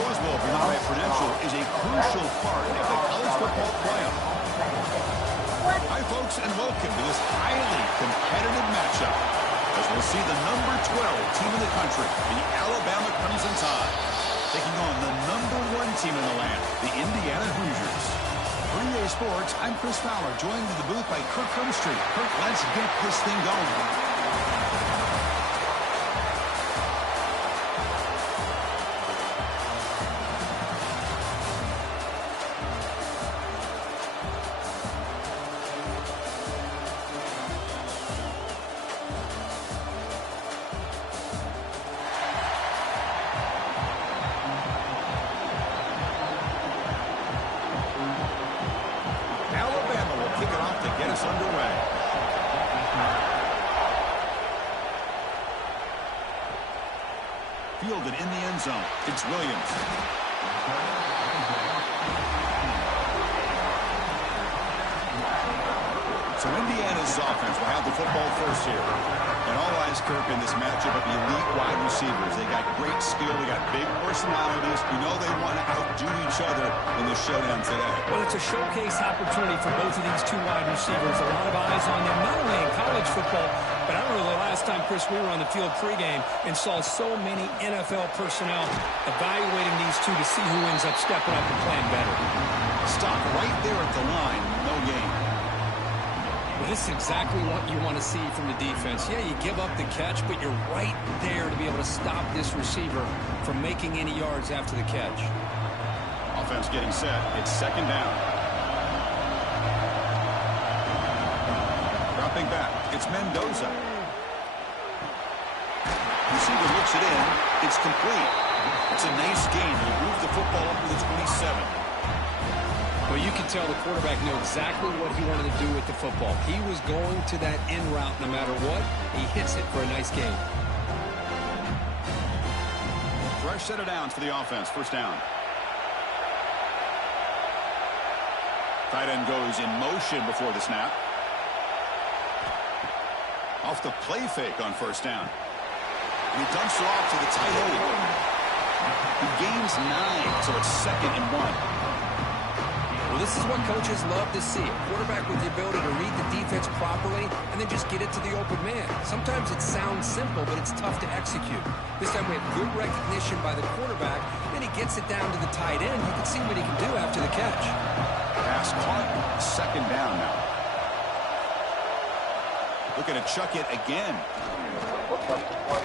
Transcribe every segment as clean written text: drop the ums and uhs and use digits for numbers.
Rose Bowl, if you're not at Prudential, is a crucial part of the college football playoff. Hi, folks, and welcome to this highly competitive matchup as we'll see the number 12 team in the country, the Alabama Crimson Tide, taking on the number 1 team in the land, the Indiana Hoosiers. For EA Sports, I'm Chris Fowler, joined in the booth by Kirk Hermstreet. Kirk, let's get this thing going. Fielded in the end zone. It's Williams. So Indiana's offense will have the football first here. And all eyes, Kirk, in this matchup of the elite wide receivers. They got great skill. They got big personalities. You know they want to outdo each other in the showdown today. Well, it's a showcase opportunity for both of these two wide receivers. A lot of eyes on them, not only in college football, but I remember the last time, Chris, we were on the field pregame and saw so many NFL personnel evaluating these two to see who ends up stepping up and playing better. Stop right there at the line. No gain. Well, this is exactly what you want to see from the defense. Yeah, you give up the catch, but you're right there to be able to stop this receiver from making any yards after the catch. Offense getting set. It's second down. Dropping back. It's Mendoza. Receiver looks it in. It's complete. It's a nice gain. He'll move the football up to the 27. Well, you can tell the quarterback knew exactly what he wanted to do with the football. He was going to that end route no matter what. He hits it for a nice gain. Fresh set of downs for the offense. First down. Tight end goes in motion before the snap. Off the play fake on first down. He dumps it off to the tight end. He gains 9, so it's 2nd and 1. Well, this is what coaches love to see. A quarterback with the ability to read the defense properly and then just get it to the open man. Sometimes it sounds simple, but it's tough to execute. This time we have good recognition by the quarterback, and he gets it down to the tight end. You can see what he can do after the catch. Pass caught. Second down now. Looking to chuck it again.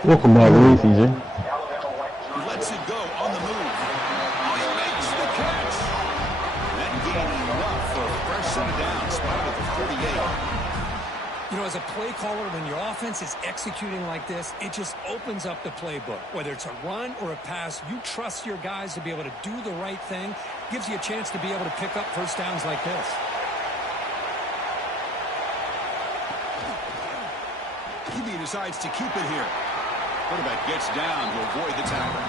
Welcome back, Louis CJ. He lets it go on the move. Oh, he makes the catch. Gaining enough for a fresh set of downs, spotted at the 48. You know, as a play caller, when your offense is executing like this, it just opens up the playbook. Whether it's a run or a pass, you trust your guys to be able to do the right thing. Gives you a chance to be able to pick up first downs like this. QB decides to keep it here. Quarterback gets down to avoid the tackle.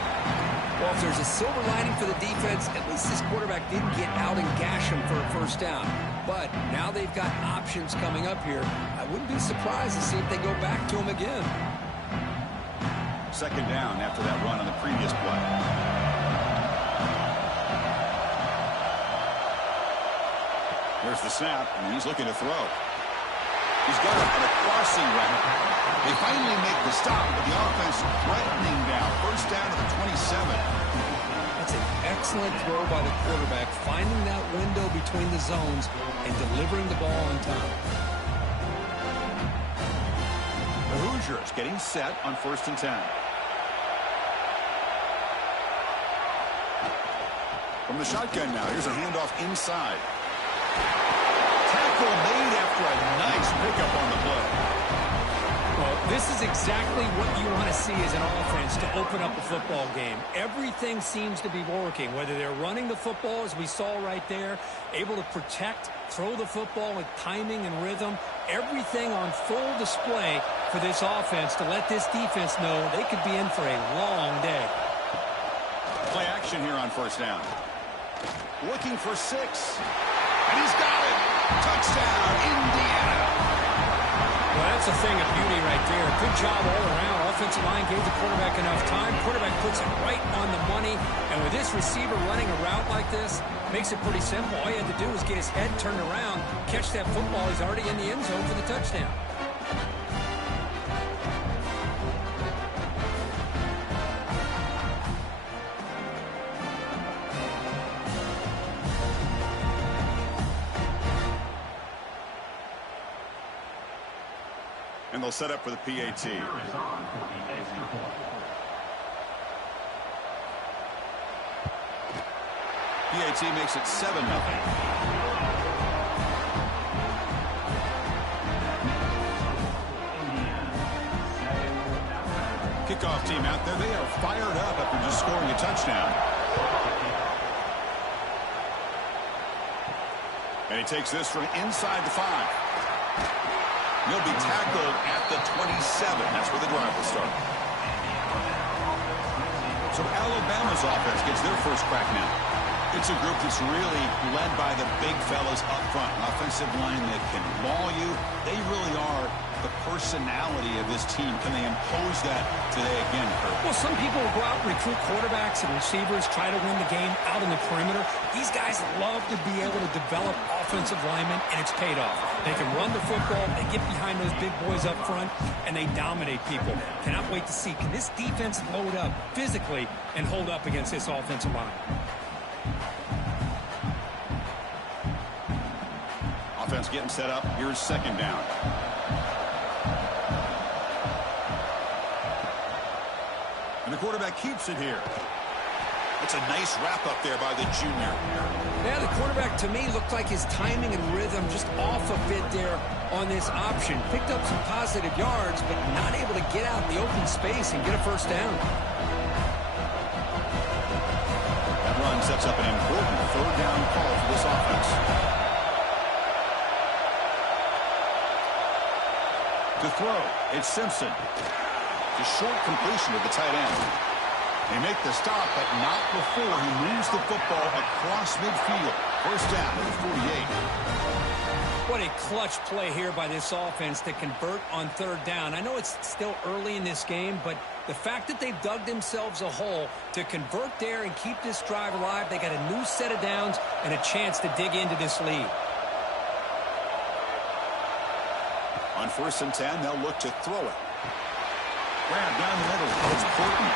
Well, if there's a silver lining for the defense, at least this quarterback didn't get out and gash him for a first down. But now they've got options coming up here. I wouldn't be surprised to see if they go back to him again. Second down after that run on the previous play. Here's the snap, and he's looking to throw. He's got it on a crossing route. They finally make the stop, but the offense threatening now. First down to the 27. That's an excellent throw by the quarterback, finding that window between the zones and delivering the ball on time. The Hoosiers getting set on 1st and 10. From the shotgun now, here's a handoff inside. Tackle made after a nice pickup on the play. Well, this is exactly what you want to see as an offense to open up a football game. Everything seems to be working, whether they're running the football, as we saw right there, able to protect, throw the football with timing and rhythm. Everything on full display for this offense to let this defense know they could be in for a long day. Play action here on first down. Looking for 6. And he's got it. Touchdown, Indiana. Well, that's a thing of beauty right there. Good job all around. Offensive line gave the quarterback enough time. Quarterback puts it right on the money. And with this receiver running a route like this, makes it pretty simple. All he had to do was get his head turned around, catch that football. He's already in the end zone for the touchdown. And they'll set up for the PAT. PAT makes it 7-0. Kickoff team out there. They are fired up after just scoring a touchdown. And he takes this from inside the 5. He'll be tackled at the 27. That's where the drive will start. So Alabama's offense gets their first crack now. It's a group that's really led by the big fellas up front. An offensive line that can maul you. They really are the personality of this team. Can they impose that today again, Kurt? Well, some people will go out and recruit quarterbacks and receivers, try to win the game out in the perimeter. These guys love to be able to develop offensive linemen, and it's paid off. They can run the football, they get behind those big boys up front, and they dominate people. Cannot wait to see, can this defense load up physically and hold up against this offensive line? Offense getting set up. Here's second down. And the quarterback keeps it here. That's a nice wrap up there by the junior. Yeah, the quarterback to me looked like his timing and rhythm just off a bit there on this option. Picked up some positive yards, but not able to get out the open space and get a first down. That run sets up an important third down call for this offense. To throw, it's Simpson. The short completion of the tight end. They make the stop, but not before he moves the football across midfield. First down at the 48. What a clutch play here by this offense to convert on third down. I know it's still early in this game, but the fact that they've dug themselves a hole to convert there and keep this drive alive, they got a new set of downs and a chance to dig into this lead. On 1st and 10, they'll look to throw it. Grab down the middle. It's important.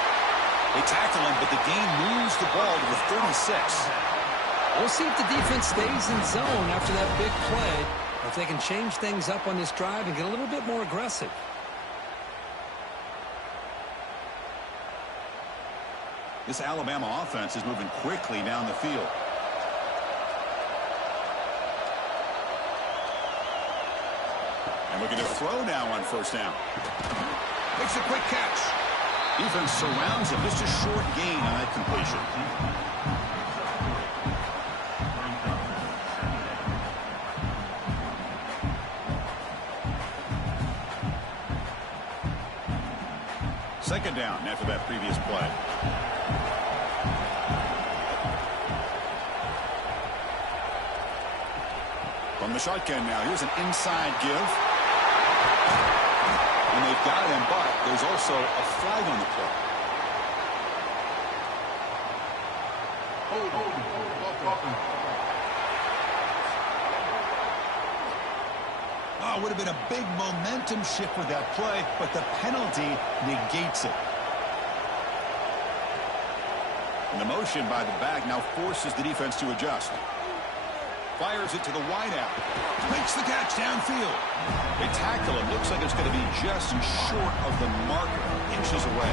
They tackle him, but the gain moves the ball to the 36. We'll see if the defense stays in zone after that big play, or if they can change things up on this drive and get a little bit more aggressive. This Alabama offense is moving quickly down the field. And looking to throw now on first down. Makes a quick catch. Defense surrounds him. Just a short gain on that completion. Second down after that previous play. From the shotgun now, here's an inside give. And they've got him, but there's also a flag on the play. Oh, it would have been a big momentum shift with that play, but the penalty negates it. And the motion by the back now forces the defense to adjust. Fires it to the wideout. Makes the catch downfield. They tackle him. Looks like it's going to be just short of the marker. Inches away.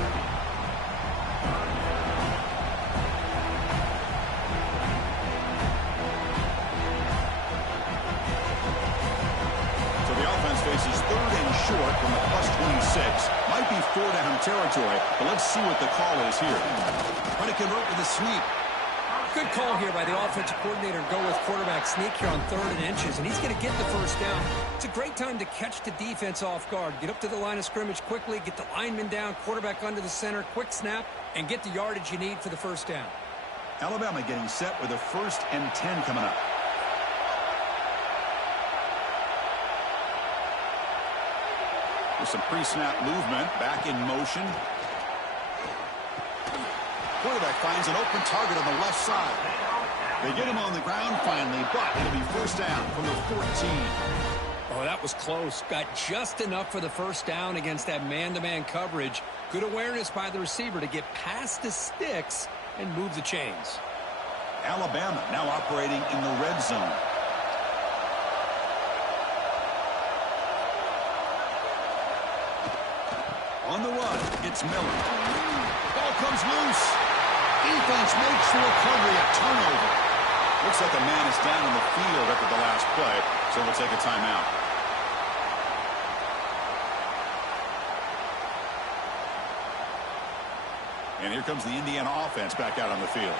So the offense faces third and short from the +26. Might be 4-down territory, but let's see what the call is here. Trying to convert with a sweep. Good call here by the offensive coordinator. Go with quarterback sneak here on 3rd and inches, and he's going to get the first down. It's a great time to catch the defense off guard. Get up to the line of scrimmage quickly, get the lineman down, quarterback under the center, quick snap, and get the yardage you need for the first down. Alabama getting set with a 1st and 10 coming up. With some pre-snap movement, back in motion. quarterback finds an open target on the left side. They get him on the ground finally, but it'll be first down from the 14. Oh, that was close. Got just enough for the first down against that man-to-man coverage. Good awareness by the receiver to get past the sticks and move the chains. Alabama now operating in the red zone. On the run, it's Miller. Ball comes loose. Defense makes the recovery, a turnover. Looks like a man is down on the field after the last play, so we'll take a timeout. And here comes the Indiana offense back out on the field.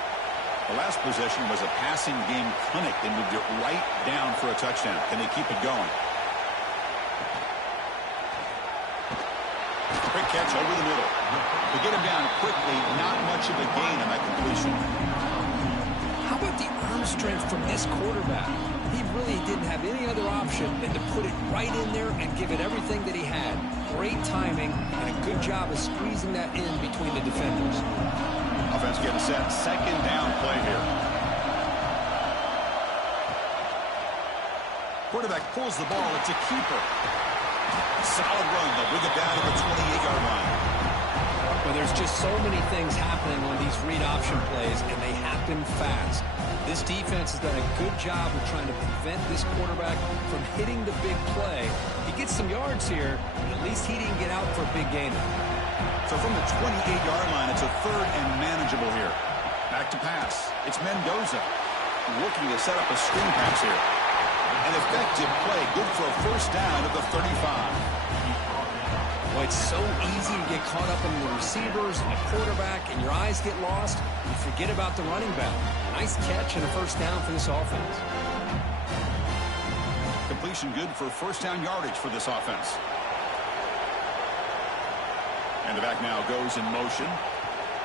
The last possession was a passing game clinic. They moved it right down for a touchdown. Can they keep it going? Quick catch over the middle. To get him down quickly, not much of a gain on that completion. How about the arm strength from this quarterback? He really didn't have any other option than to put it right in there and give it everything that he had. Great timing and a good job of squeezing that in between the defenders. Offense getting set. Second down play here. Quarterback pulls the ball. It's a keeper. Solid run. They'll bring it down to the 28-yard line. Well, there's just so many things happening on these read option plays, and they happen fast. This defense has done a good job of trying to prevent this quarterback from hitting the big play. He gets some yards here, but at least he didn't get out for a big gainer. So from the 28-yard line, it's a third and manageable here. Back to pass. It's Mendoza looking to set up a screen pass here. An effective play, good for a first down at the 35. Well, it's so easy to get caught up in the receivers and the quarterback, and your eyes get lost. You forget about the running back. Nice catch and a first down for this offense. Completion good for first down yardage for this offense. And the back now goes in motion.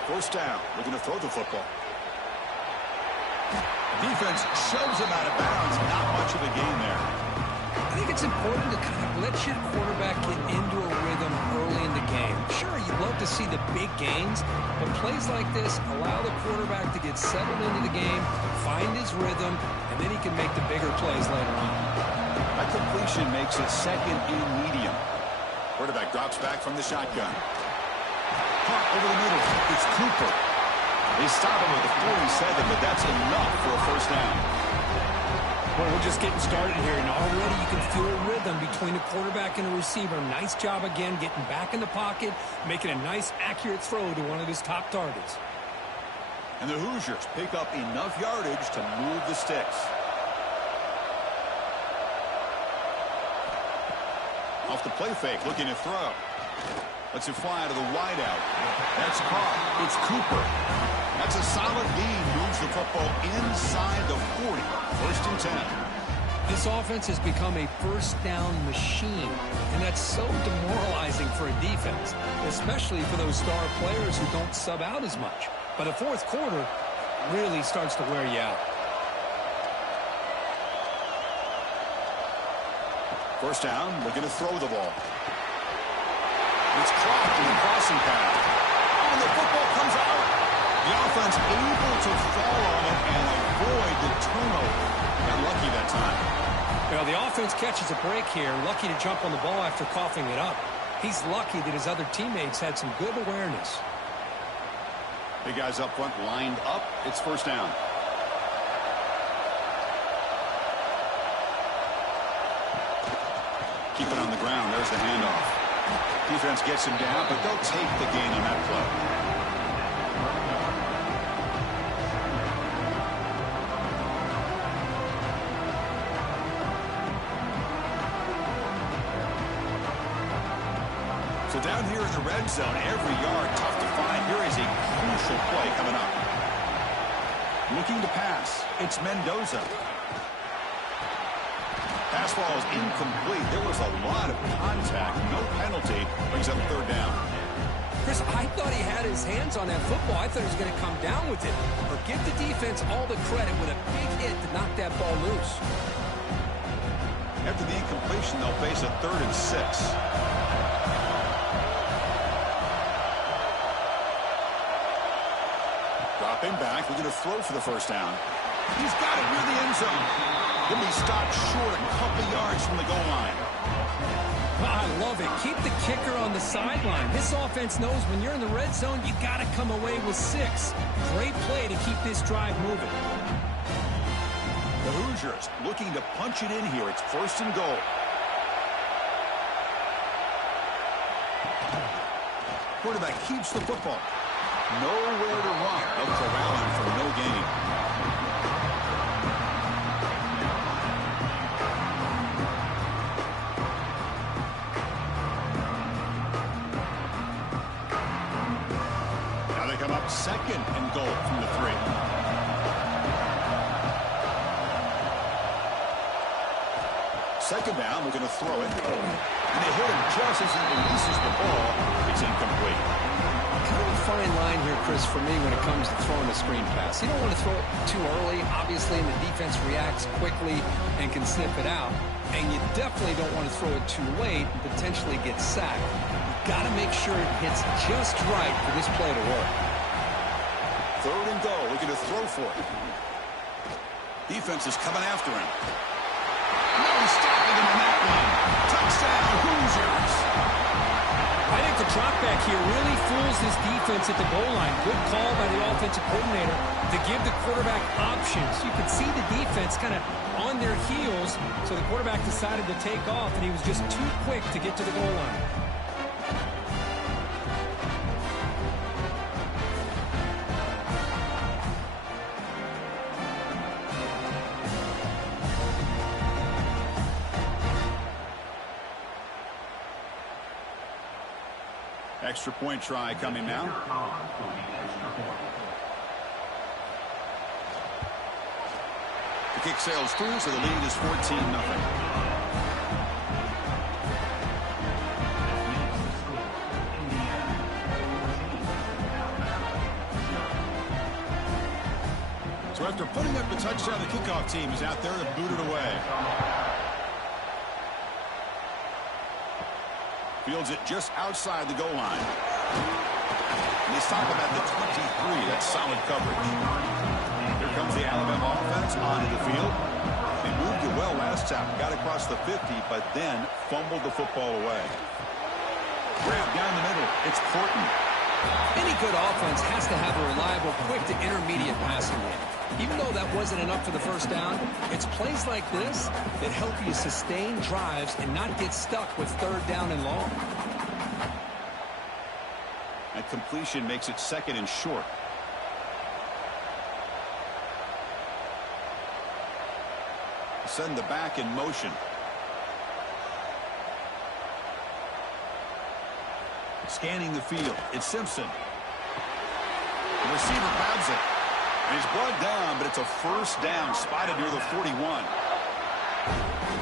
First down, looking to throw the football. Defense shoves him out of bounds. Not much of a gain there. I think it's important to kind of let your quarterback get into a rhythm early in the game. Sure, you'd love to see the big gains, but plays like this allow the quarterback to get settled into the game, find his rhythm, and then he can make the bigger plays later on. That completion makes it second and medium. Quarterback drops back from the shotgun. Caught over the middle. It's Cooper. They stop him with the 47, but that's enough for a first down. Well, we're just getting started here, and already you can feel a rhythm between the quarterback and the receiver. Nice job again getting back in the pocket, making a nice, accurate throw to one of his top targets. And the Hoosiers pick up enough yardage to move the sticks. Off the play fake, looking to throw. Lets it fly to the wideout. That's caught. It's Cooper. That's a solid gain. Moves the football inside the 40. First and 10. This offense has become a first down machine, and that's so demoralizing for a defense, especially for those star players who don't sub out as much. But the fourth quarter really starts to wear you out. First down, looking to throw the ball. It's clocked in the crossing path. And the football comes out. The offense able to fall on it and avoid the turnover. Got lucky that time. Well, the offense catches a break here. Lucky to jump on the ball after coughing it up. He's lucky that his other teammates had some good awareness. Big guys up front lined up. It's first down. Keep it on the ground. There's the handoff. Defense gets him down, but they'll take the gain on that play. So down here in the red zone, every yard tough to find. Here is a crucial play coming up. Looking to pass. It's Mendoza. Pass ball is incomplete. There was a lot of contact. No penalty. Brings up third down. Chris, I thought he had his hands on that football. I thought he was going to come down with it. But give the defense all the credit with a big hit to knock that ball loose. After the incompletion, they'll face a 3rd and 6. Dropping back, we're going to throw for the first down. He's got it near the end zone. He'll be stopped short a couple yards from the goal line. I love it. Keep the kicker on the sideline. This offense knows when you're in the red zone, you got to come away with 6. Great play to keep this drive moving. The Hoosiers looking to punch it in here. It's first and goal. Quarterback keeps the football. Nowhere to run. They'll corral him for no gain. Now they come up second and goal from the 3. Second down, we're going to throw it. And they hit him just as he releases the ball. It's incomplete. Kind of a fine line here, Chris, for me when it comes to throwing a screen pass. You don't want to throw it too early, obviously, and the defense reacts quickly and can sniff it out. And you definitely don't want to throw it too late and potentially get sacked. You've got to make sure it hits just right for this play to work. Third and goal. We're going to throw for it. Defense is coming after him. No stopping him on that one. Touchdown, Hoosiers. I think the drop back here really fools this defense at the goal line. Good call by the offensive coordinator to give the quarterback options. You could see the defense kind of on their heels, so the quarterback decided to take off, and he was just too quick to get to the goal line. Extra point try coming now. The kick sails through, so the lead is 14-0. So after putting up the touchdown, the kickoff team is out there to boot it away. Fields it just outside the goal line. And he's talking about the 23. That's solid coverage. Here comes the Alabama offense onto the field. They moved it well last time. Got across the 50, but then fumbled the football away. Grab down the middle. It's Horton. Any good offense has to have a reliable, quick to intermediate passing game. Even though that wasn't enough for the first down, it's plays like this that help you sustain drives and not get stuck with third down and long. That completion makes it second and short. Send the back in motion. Scanning the field. It's Simpson. The receiver grabs it. And he's brought down, but it's a first down spotted near the 41.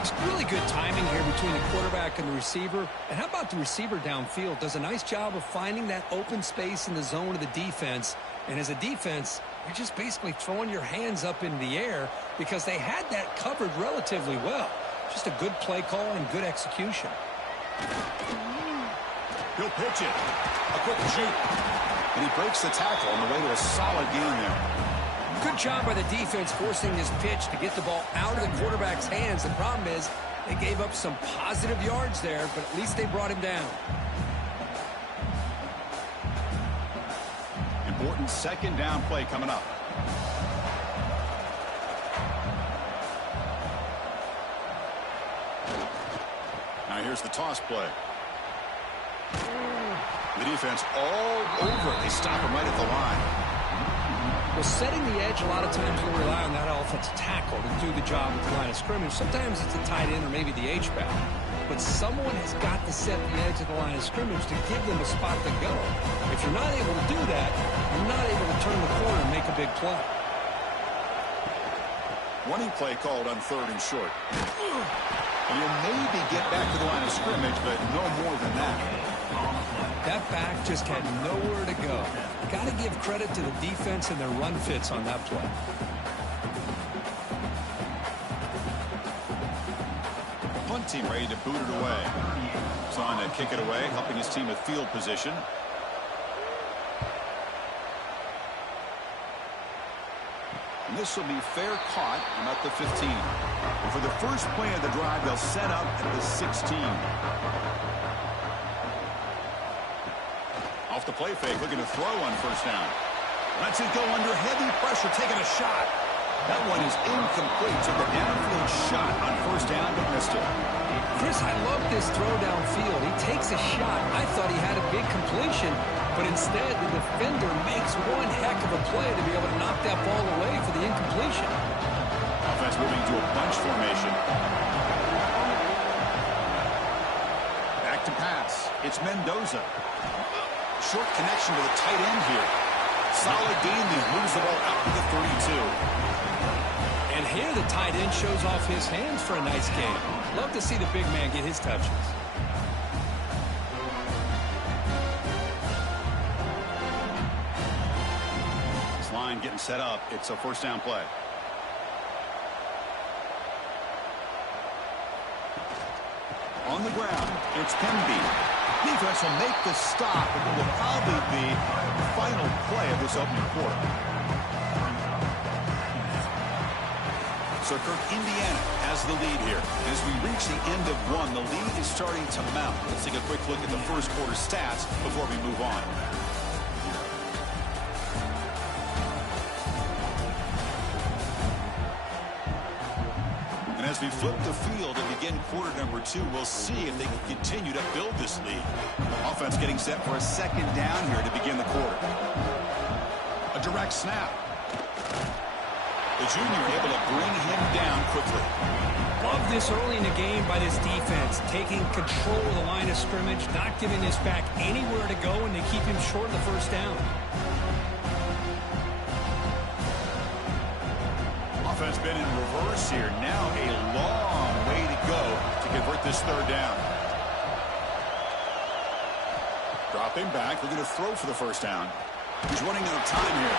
It's really good timing here between the quarterback and the receiver. And how about the receiver downfield? Does a nice job of finding that open space in the zone of the defense. And as a defense, you're just basically throwing your hands up in the air because they had that covered relatively well. Just a good play call and good execution. He'll pitch it. A quick shoot. And he breaks the tackle on the way to a solid gain there. Good job by the defense forcing this pitch to get the ball out of the quarterback's hands. The problem is they gave up some positive yards there, but at least they brought him down. Important second down play coming up. Now here's the toss play. The defense all over it. They stop him right at the line. Well, setting the edge, a lot of times you'll rely on that offensive tackle to do the job at the line of scrimmage. Sometimes it's a tight end or maybe the H-back. But someone has got to set the edge of the line of scrimmage to give them a spot to go. If you're not able to do that, you're not able to turn the corner and make a big play. Running play called on third and short. And you'll maybe get back to the line of scrimmage, but no more than that. That back just had nowhere to go. Got to give credit to the defense and their run fits on that play. The punt team ready to boot it away. He's on to kick it away, helping his team with field position. And this will be fair caught about the 15. And for the first play of the drive, they'll set up at the 16. Off the play fake, looking to throw on first down. Lets it go under heavy pressure, taking a shot. That one is incomplete. Took a downfield shot on first down, but missed it. Chris, I love this throw downfield. He takes a shot. I thought he had a big completion, but instead the defender makes one heck of a play to be able to knock that ball away for the incompletion. Offense moving to a bunch formation. Back to pass. It's Mendoza. Short connection to the tight end here. Solid gain. He moves the ball out to the 32. And here the tight end shows off his hands for a nice game. Love to see the big man get his touches. This line getting set up. It's a first down play. On the ground, it's Penby. Defense will make the stop, and it will probably be the final play of this opening quarter. So Kirk, Indiana has the lead here. As we reach the end of one, the lead is starting to mount. Let's take a quick look at the first quarter stats before we move on. And as we flip the field and begin quarter number 2, we'll see if they can continue to build this lead. Offense getting set for a second down here to begin the quarter. A direct snap. The junior able to bring him down quickly. Love this early in the game by this defense, taking control of the line of scrimmage, not giving this back anywhere to go, and they keep him short of the first down. Offense been in reverse here. Now a long way to go to convert this third down. Dropping back, looking to throw for the first down. He's running out of time here.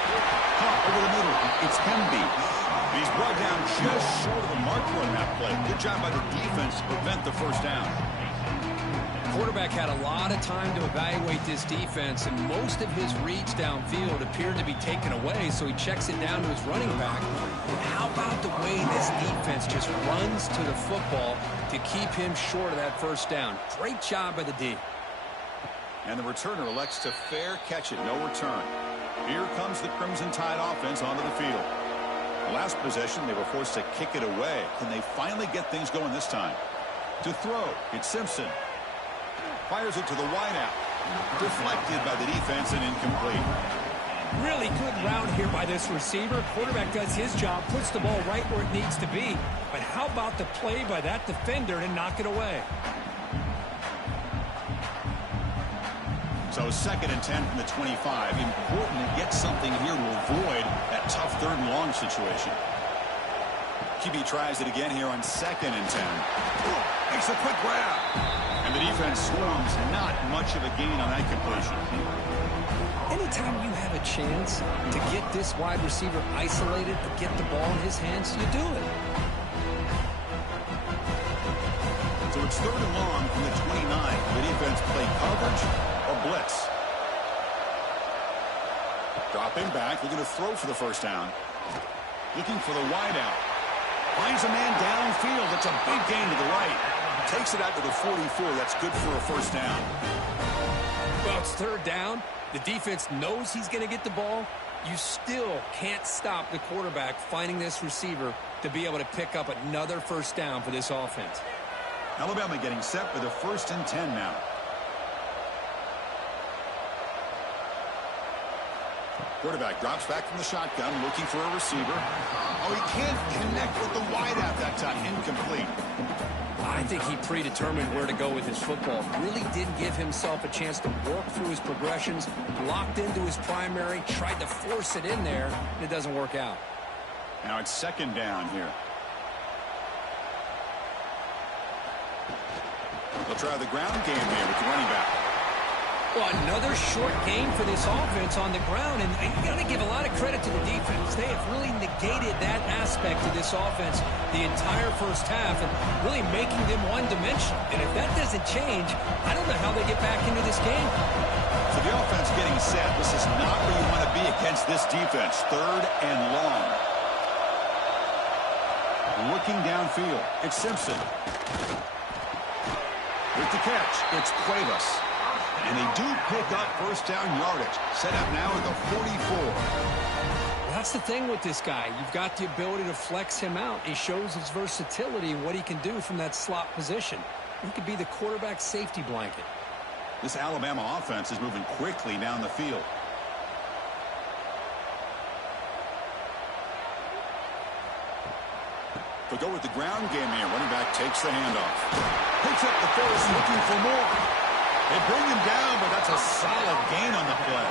Over the middle, it's Penby. He's brought down just short of the marker on that play. Good job by the defense to prevent the first down. Quarterback had a lot of time to evaluate this defense, and most of his reads downfield appeared to be taken away, so he checks it down to his running back. How about the way this defense just runs to the football to keep him short of that first down? Great job by the D. And the returner elects to fair catch it, no return. Here comes the Crimson Tide offense onto the field. The last possession, they were forced to kick it away. Can they finally get things going this time? To throw, it's Simpson. Fires it to the wideout. Deflected by the defense and incomplete. Really good route here by this receiver. Quarterback does his job, puts the ball right where it needs to be. But how about the play by that defender to knock it away? So 2nd and 10 from the 25. Important to get something here to avoid that tough 3rd and long situation. QB tries it again here on 2nd and 10. Makes a quick grab. And the defense swarms. Not much of a gain on that completion. Anytime you have a chance to get this wide receiver isolated, to get the ball in his hands, you do it. So it's 3rd and long from the 29. The defense play coverage or blitz. Dropping back, looking to throw for the first down. Looking for the wideout. Finds a man downfield. That's a big gain to the right. Takes it out to the 44. That's good for a first down. Well, it's 3rd down. The defense knows he's going to get the ball. You still can't stop the quarterback finding this receiver to be able to pick up another first down for this offense. Alabama getting set for the 1st and 10 now. Quarterback drops back from the shotgun, looking for a receiver. Oh, he can't connect with the wideout that time. Incomplete. I think he predetermined where to go with his football. Really didn't give himself a chance to work through his progressions. Locked into his primary, tried to force it in there, and it doesn't work out. Now it's 2nd down here. They'll try the ground game here with the running back. Well, another short game for this offense on the ground, and you got to give a lot of credit to the defense. They have really negated that aspect of this offense the entire first half and really making them one-dimensional. And if that doesn't change, I don't know how they get back into this game. So the offense getting set. This is not where you want to be against this defense. 3rd and long. Looking downfield, it's Simpson. With the catch, it's Cuevas. And they do pick up first down yardage. Set up now at the 44. That's the thing with this guy. You've got the ability to flex him out. He shows his versatility and what he can do from that slot position. He could be the quarterback safety blanket. This Alabama offense is moving quickly down the field. They'll go with the ground game here. Running back takes the handoff. Picks up the first, looking for more. They bring him down, but that's a solid gain on the play.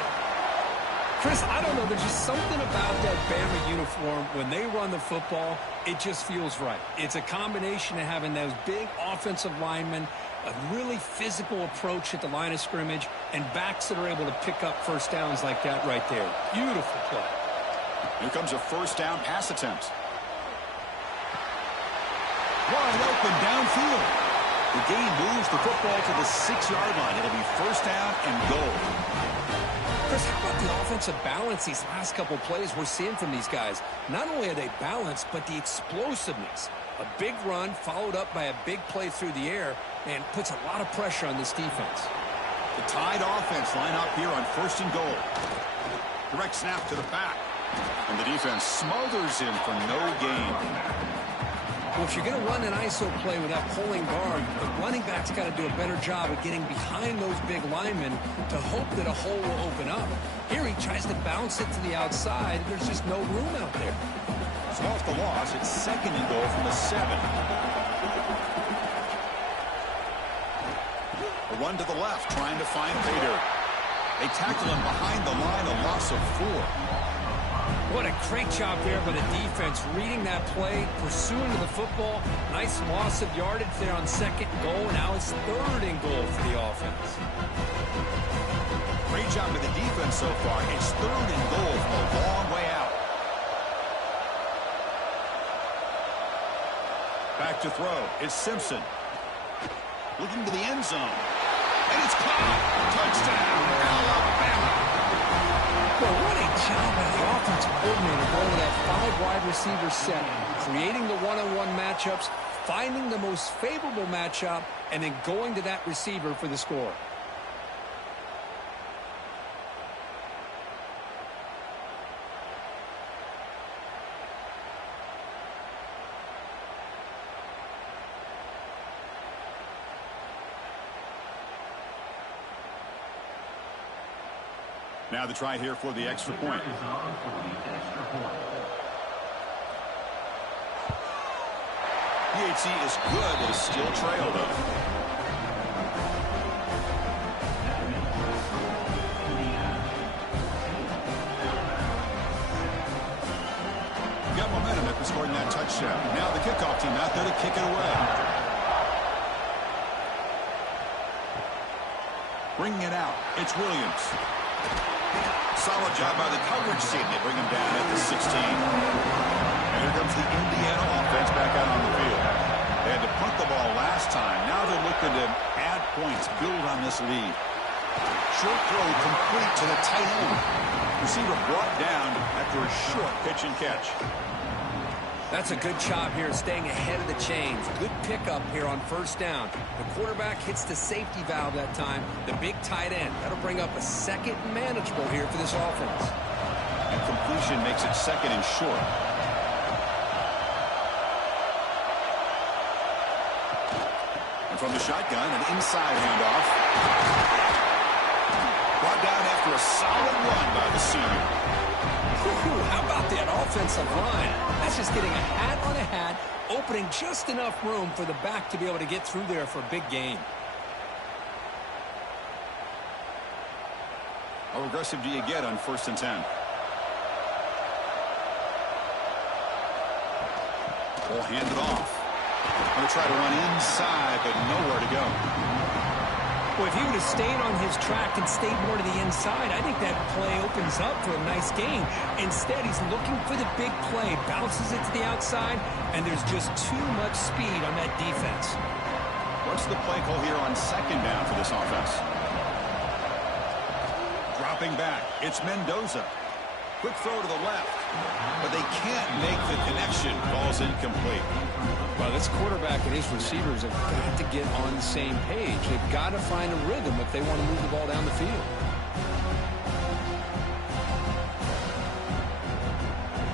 Chris, I don't know. There's just something about that Bama uniform. When they run the football, it just feels right. It's a combination of having those big offensive linemen, a really physical approach at the line of scrimmage, and backs that are able to pick up first downs like that right there. Beautiful play. Here comes a first down pass attempt. Wide open downfield. The game moves the football to the 6-yard line. It'll be first down and goal. Chris, how about the offensive balance these last couple plays we're seeing from these guys? Not only are they balanced, but the explosiveness. A big run followed up by a big play through the air and puts a lot of pressure on this defense. The Tide offense line up here on first and goal. Direct snap to the back. And the defense smothers him for no gain. Well, if you're going to run an ISO play with that pulling guard, the running back's got to do a better job of getting behind those big linemen to hope that a hole will open up. Here he tries to bounce it to the outside. There's just no room out there. So off the loss, it's second and goal from the 7. A run to the left, trying to find Vader. They tackle him behind the line, a loss of 4. What a great job there by the defense, reading that play, pursuing to the football. Nice loss of yardage there on second and goal. Now it's third and goal for the offense. Great job by the defense so far. It's third and goal from a long way out. Back to throw. It's Simpson. Looking to the end zone. And it's caught. Touchdown, Alabama. Well, what a job by the offensive coordinator going to that 5-wide receiver set, creating the one-on-one matchups, finding the most favorable matchup, and then going to that receiver for the score. Now the try here for the extra point. PHC is good, but is still trailed up. Got momentum after scoring that touchdown. Now the kickoff team out there to kick it away. Bringing it out, it's Williams. Solid job by the coverage team. They bring him down at the 16. And here comes the Indiana offense back out on the field. They had to punt the ball last time. Now they're looking to add points, build on this lead. Short throw complete to the tight end. Receiver brought down after a short pitch and catch. That's a good job here, staying ahead of the chains. Good pickup here on first down. The quarterback hits the safety valve that time. The big tight end. That'll bring up a second and manageable here for this offense. And completion makes it second and short. And from the shotgun, an inside handoff. Brought down after a solid run by the senior. How about that offensive line? That's just getting a hat on a hat, opening just enough room for the back to be able to get through there for a big gain. How aggressive do you get on 1st and 10? We'll hand it off. Going to try to run inside, but nowhere to go. Well, if he would have stayed on his track and stayed more to the inside, I think that play opens up for a nice gain. Instead, he's looking for the big play, bounces it to the outside, and there's just too much speed on that defense. What's the play call here on second down for this offense? Dropping back, it's Mendoza. Quick throw to the left, but they can't make the connection. Ball's incomplete. Well, this quarterback and his receivers have got to get on the same page. They've got to find a rhythm if they want to move the ball down the field.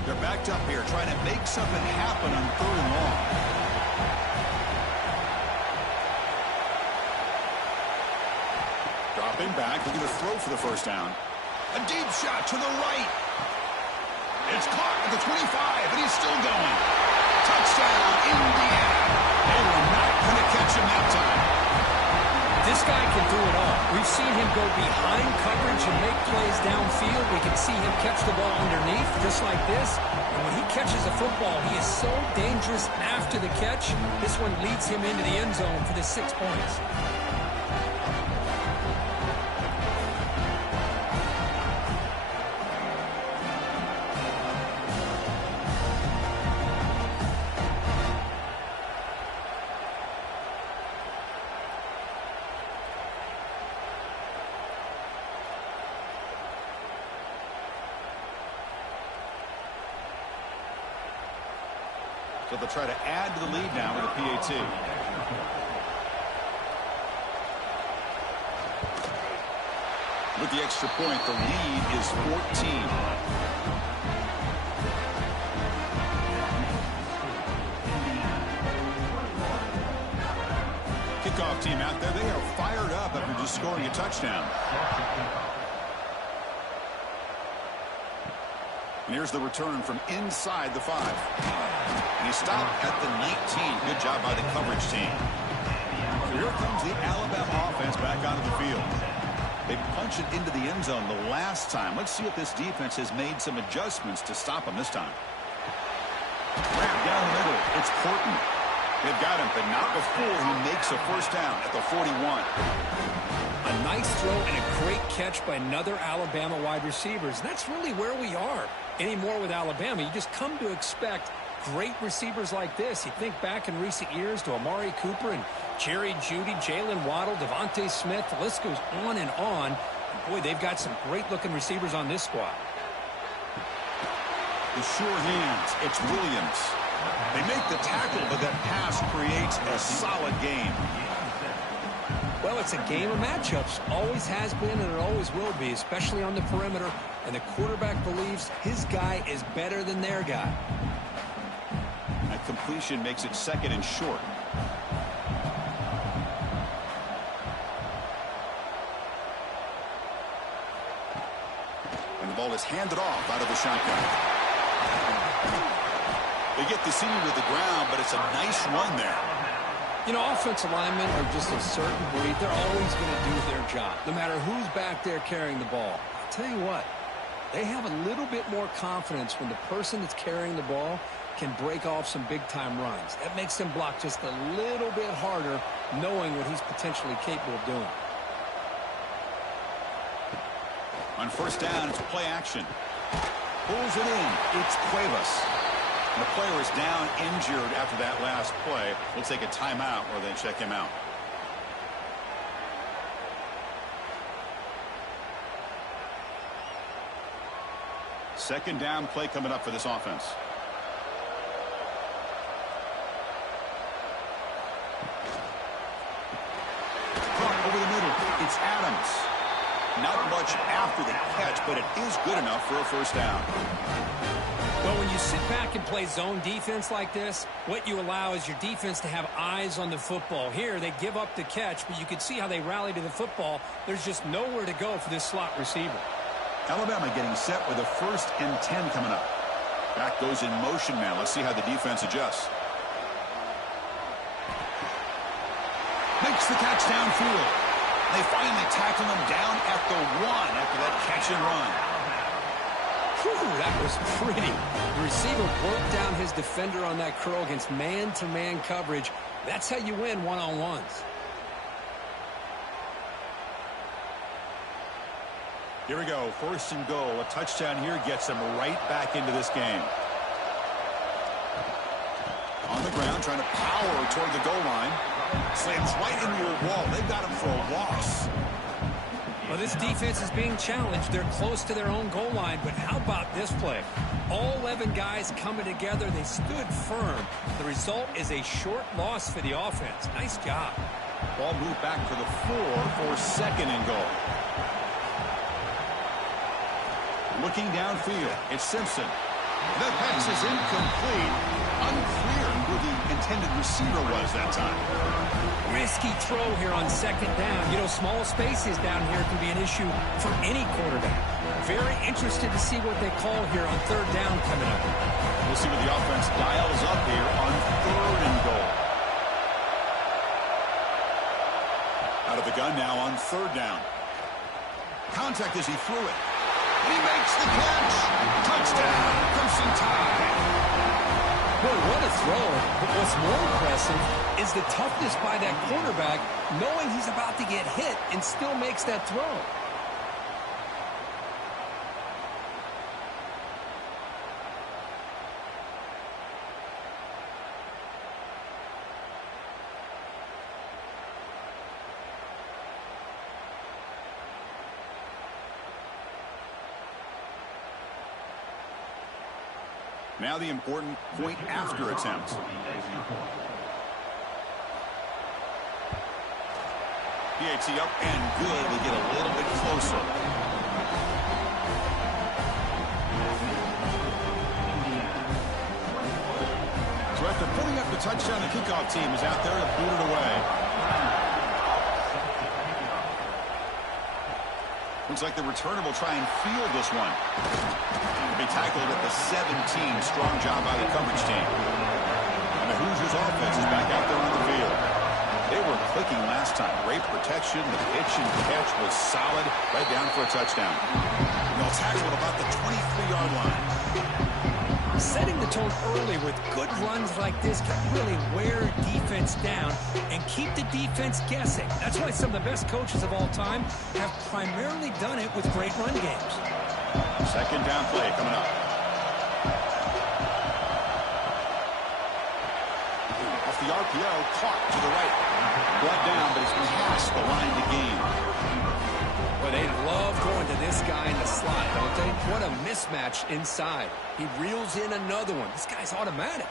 They're backed up here, trying to make something happen on 3rd and long. Dropping back, looking to throw for the first down. A deep shot to the right. It's caught at the 25, and he's still going. Touchdown, Indiana. They were not going to catch him that time. This guy can do it all. We've seen him go behind coverage and make plays downfield. We can see him catch the ball underneath, just like this. And when he catches a football, he is so dangerous after the catch. This one leads him into the end zone for the 6 points. So they'll try to add to the lead now with a PAT. With the extra point, the lead is 14. Kickoff team out there, they are fired up after just scoring a touchdown. And here's the return from inside the 5. And he stopped at the 19. Good job by the coverage team. So here comes the Alabama offense back onto the field. They punched it into the end zone the last time. Let's see if this defense has made some adjustments to stop them this time. Wrap down the middle. It's Horton. They've got him, but not before he makes a first down at the 41. A nice throw and a great catch by another Alabama wide receivers. That's really where we are anymore with Alabama. You just come to expect great receivers like this. You think back in recent years to Amari Cooper and Jerry Jeudy, Jalen Waddle, Devontae Smith. The list goes on and on. And boy, they've got some great-looking receivers on this squad. The sure hands, it's Williams. They make the tackle, but that pass creates a solid game. Well, it's a game of matchups. Always has been and it always will be, especially on the perimeter. And the quarterback believes his guy is better than their guy. That completion makes it 2nd and short. And the ball is handed off out of the shotgun. They get the senior to the ground, but it's a nice run there. You know, offensive linemen are just a certain breed. They're always going to do their job, no matter who's back there carrying the ball. I'll tell you what, they have a little bit more confidence when the person that's carrying the ball can break off some big-time runs. That makes them block just a little bit harder, knowing what he's potentially capable of doing. On first down, it's play action. Pulls it in. It's Cuevas. And the player is down injured after that last play. We'll take a timeout or then check him out. Second down play coming up for this offense. Over the middle, it's Adams. Not much after the catch, but it is good enough for a first down. Well, when you sit back and play zone defense like this, what you allow is your defense to have eyes on the football. Here, they give up the catch, but you can see how they rally to the football. There's just nowhere to go for this slot receiver. Alabama getting set with a 1st and 10 coming up. Back goes in motion now. Let's see how the defense adjusts. Makes the catch downfield. They finally tackle him down at the 1 after that catch and run. Whew, that was pretty. The receiver broke down his defender on that curl against man-to-man coverage. That's how you win one-on-ones. Here we go. 1st and goal. A touchdown here gets them right back into this game. On the ground, trying to power toward the goal line. Slams right into a wall. They've got him for a loss. Well, this defense is being challenged. They're close to their own goal line, but how about this play? All 11 guys coming together. They stood firm. The result is a short loss for the offense. Nice job. Ball moved back to the 4 for second and goal. Looking downfield, it's Simpson. The pass is incomplete. Unclear who the intended receiver was that time. Risky throw here on second down. You know, small spaces down here can be an issue for any quarterback. Very interested to see what they call here on third down coming up. We'll see what the offense dials up here on third and goal. Out of the gun now on third down. Contact as he threw it. And he makes the catch. Touchdown, Crimson Tide. Boy, what a throw. But what's more impressive is the toughness by that quarterback, knowing he's about to get hit and still makes that throw. Now the important point after attempt. PAT up and good. We get a little bit closer. So after putting up the touchdown, the kickoff team is out there to boot it away. Looks like the returner will try and field this one. They tackled at the 17. Strong job by the coverage team. And the Hoosiers offense is back out there on the field. They were clicking last time. Great protection. The pitch and catch was solid. Right down for a touchdown. And they'll tackle at about the 23-yard line. Setting the tone early with good runs like this can really wear defense down and keep the defense guessing. That's why some of the best coaches of all time have primarily done it with great run games. Second down play coming up. Off the RPO, caught to the right. Brought down, but it's past the line to gain. Well, they love going to this guy in the slot, don't they? What a mismatch inside. He reels in another one. This guy's automatic.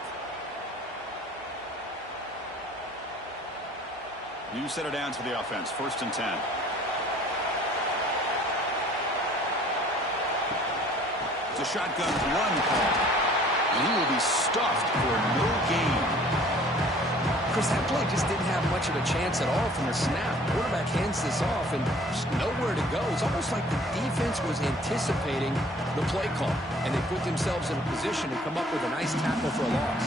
You set it down to the offense. First and 10. It's a shotgun run call. And he will be stuffed for no gain. Chris, that play just didn't have much of a chance at all from the snap. Quarterback hands this off and just nowhere to go. It's almost like the defense was anticipating the play call, and they put themselves in a position to come up with a nice tackle for a loss.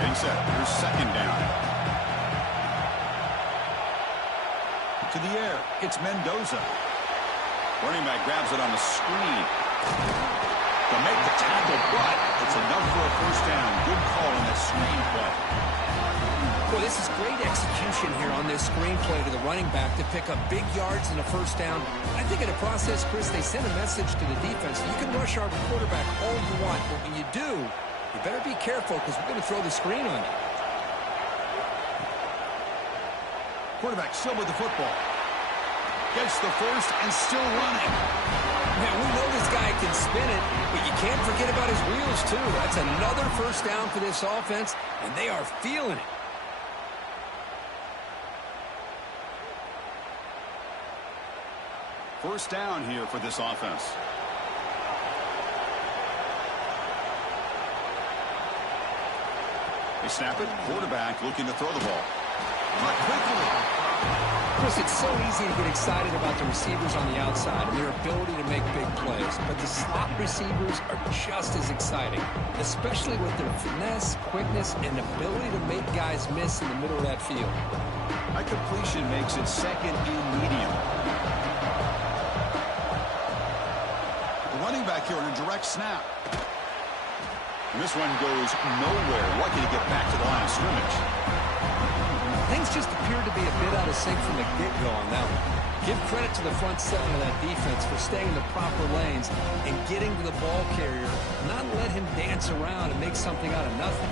Getting set. Here's second down. To the air. It's Mendoza. Running back grabs it on the screen. To make the tackle, but it's enough for a first down. Good call on that screen play. Well, this is great execution here on this screenplay to the running back to pick up big yards and a first down. I think in the process, Chris, they sent a message to the defense. You can rush our quarterback all you want, but when you do, you better be careful because we're going to throw the screen on you. Quarterback still with the football. Gets the first and still running. Man, we know this guy can spin it, but you can't forget about his wheels, too. That's another first down for this offense, and they are feeling it. First down here for this offense. They snap it. Quarterback looking to throw the ball. Not quickly. Chris, it's so easy to get excited about the receivers on the outside and their ability to make big plays. But the slot receivers are just as exciting, especially with their finesse, quickness, and ability to make guys miss in the middle of that field. High completion makes it second and medium. The running back here on a direct snap. And this one goes nowhere. Lucky to get back to the line of scrimmage. Things just appeared to be a bit out of sync from the get-go on that one. Give credit to the front seven of that defense for staying in the proper lanes and getting to the ball carrier, not let him dance around and make something out of nothing.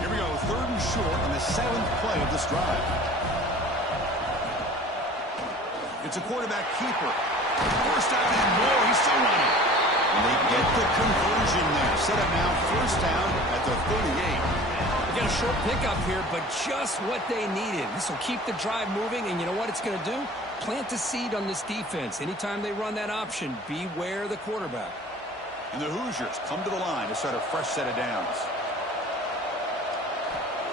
Here we go, third and short on the 7th play of this drive. It's a quarterback keeper. First down and more. He's still running. And they get the conversion there. Set up now, first down at the 38. They got a short pickup here, but just what they needed. This will keep the drive moving, and you know what it's going to do? Plant a seed on this defense. Anytime they run that option, beware the quarterback. And the Hoosiers come to the line to start a fresh set of downs.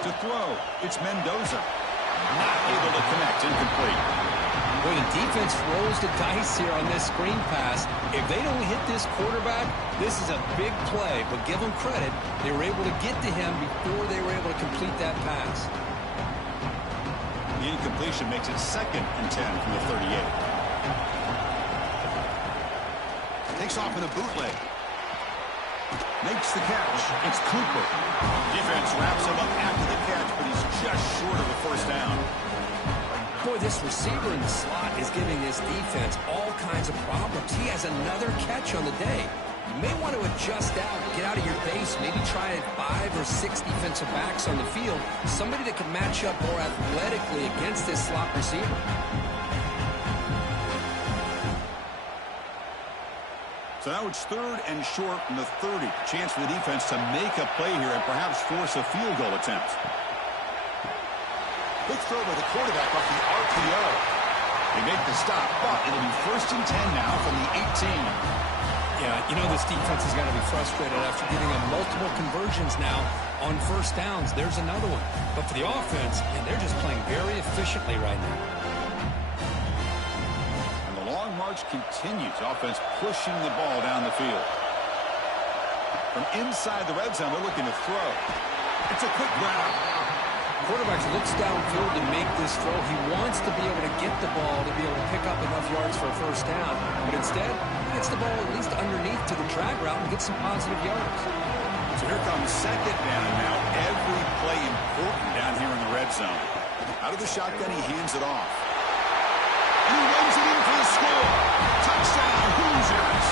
To throw, it's Mendoza. Not able to connect, incomplete. Boy, the defense rolls the dice here on this screen pass. If they don't hit this quarterback, this is a big play. But give them credit, they were able to get to him before they were able to complete that pass. The incompletion makes it 2nd and 10 from the 38. Takes off in a bootleg. Makes the catch. It's Cooper. Defense wraps him up after the catch, but he's just short of the first down. Boy, this receiver in the slot is giving this defense all kinds of problems. He has another catch on the day. You may want to adjust out, get out of your base, maybe try 5 or 6 defensive backs on the field, somebody that can match up more athletically against this slot receiver. So now it's 3rd and short from the 30. Chance for the defense to make a play here and perhaps force a field goal attempt. Quick throw by the quarterback off the RPO. They make the stop, but it'll be 1st and 10 now from the 18. Yeah, you know this defense has got to be frustrated after giving them multiple conversions now on first downs. There's another one. But for the offense, and they're just playing very efficiently right now. And the long march continues. Offense pushing the ball down the field. From inside the red zone, they're looking to throw. It's a quick grab. Quarterback looks downfield to make this throw. He wants to be able to get the ball to be able to pick up enough yards for a first down. But instead, he gets the ball at least underneath to the drag route and gets some positive yards. So here comes 2nd down now. Every play important down here in the red zone. Out of the shotgun, he hands it off. And he runs it in for the score. Touchdown, Hoosiers.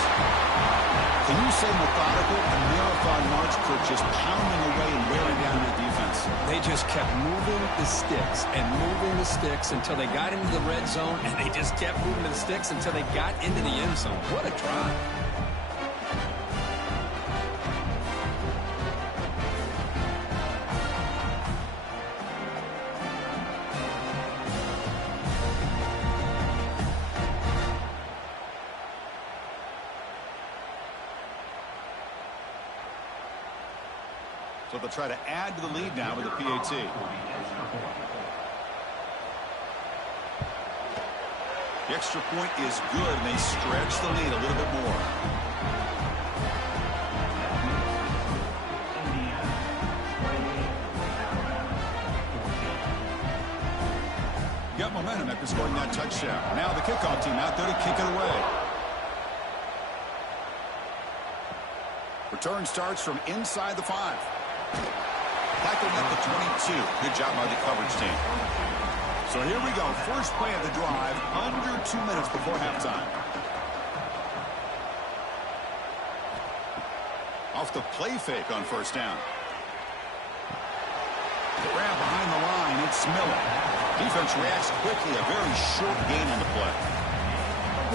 Can you say methodical? A marathon march, Kirk, just pounding away and wearing down the defense. They just kept moving the sticks and moving the sticks until they got into the red zone, and they just kept moving the sticks until they got into the end zone. What a drive. So they'll try to add to the lead now with the PAT. The extra point is good, and they stretch the lead a little bit more. Got momentum after scoring that touchdown. Now the kickoff team out there to kick it away. Return starts from inside the 5. Tackled at the 22. Good job by the coverage team. So here we go. First play of the drive, under 2 minutes before halftime. Off the play fake on first down. Grab behind the line. It's Miller. Defense reacts quickly. A very short gain on the play.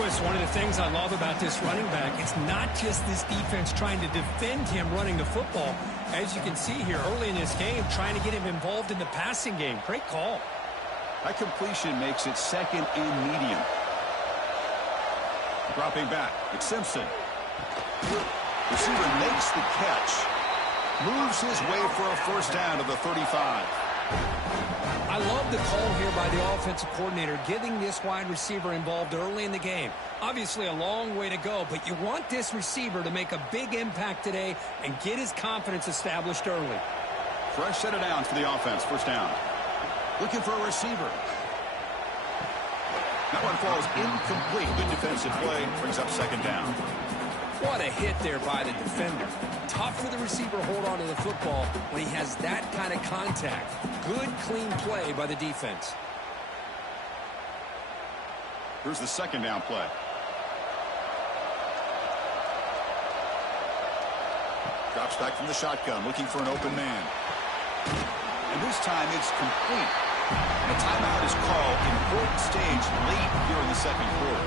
It's one of the things I love about this running back. It's not just this defense trying to defend him running the football. As you can see here early in this game, trying to get him involved in the passing game. Great call. That completion makes it 2nd and medium. Dropping back. It's Simpson. Receiver makes the catch. Moves his way for a first down to the 35. I love the call here by the offensive coordinator, getting this wide receiver involved early in the game. Obviously a long way to go, but you want this receiver to make a big impact today and get his confidence established early. Fresh set of downs for the offense. First down. Looking for a receiver. That one falls incomplete. Good defensive play. Brings up 2nd down. What a hit there by the defender. Tough for the receiver to hold on to the football when he has that kind of contact. Good, clean play by the defense. Here's the 2nd down play. Drops back from the shotgun, looking for an open man. And this time it's complete. A timeout is called. Important stage late here in the second quarter.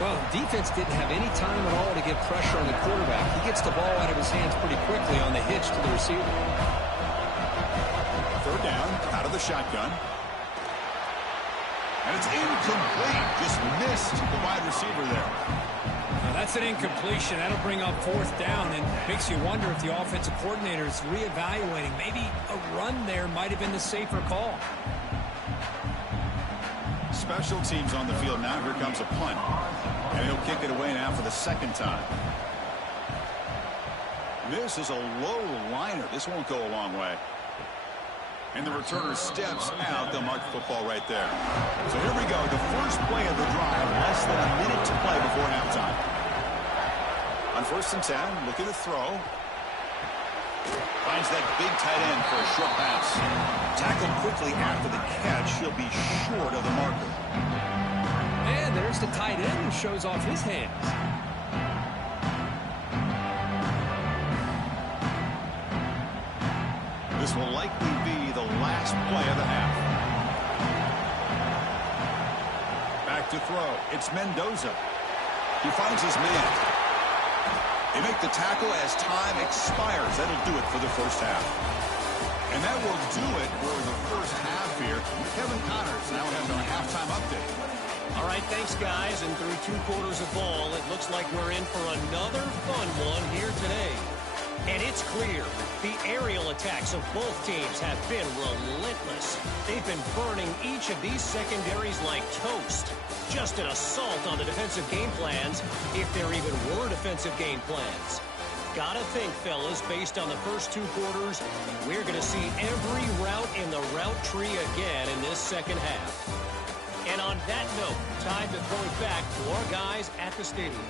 Well, defense didn't have any time at all to get pressure on the quarterback. He gets the ball out of his hands pretty quickly on the hitch to the receiver. Third down, out of the shotgun. And it's incomplete. Just missed the wide receiver there. Now that's an incompletion. That'll bring up fourth down and makes you wonder if the offensive coordinator is reevaluating. Maybe a run there might have been the safer call. Special teams on the field now. Here comes a punt. And he'll kick it away now for the second time. This is a low liner. This won't go a long way. And the returner steps out. They'll mark the football right there. So here we go. The first play of the drive. Less than a minute to play before halftime. On 1st and 10, looking to throw. Finds that big tight end for a short pass. Tackled quickly after the catch. He'll be short of the marker. And there's the tight end who shows off his hands. This will likely be the last play of the half. Back to throw. It's Mendoza. He finds his man. They make the tackle as time expires. That'll do it for the first half. And that will do it for the first half here. Kevin Connors now has our halftime update. All right, thanks, guys. And through 2 quarters of ball, it looks like we're in for another fun one here today. And it's clear the aerial attacks of both teams have been relentless. They've been burning each of these secondaries like toast. Just an assault on the defensive game plans, if there even were defensive game plans. Gotta think, fellas, based on the first 2 quarters, we're going to see every route in the route tree again in this second half. And on that note, time to throw it back to our guys at the stadium.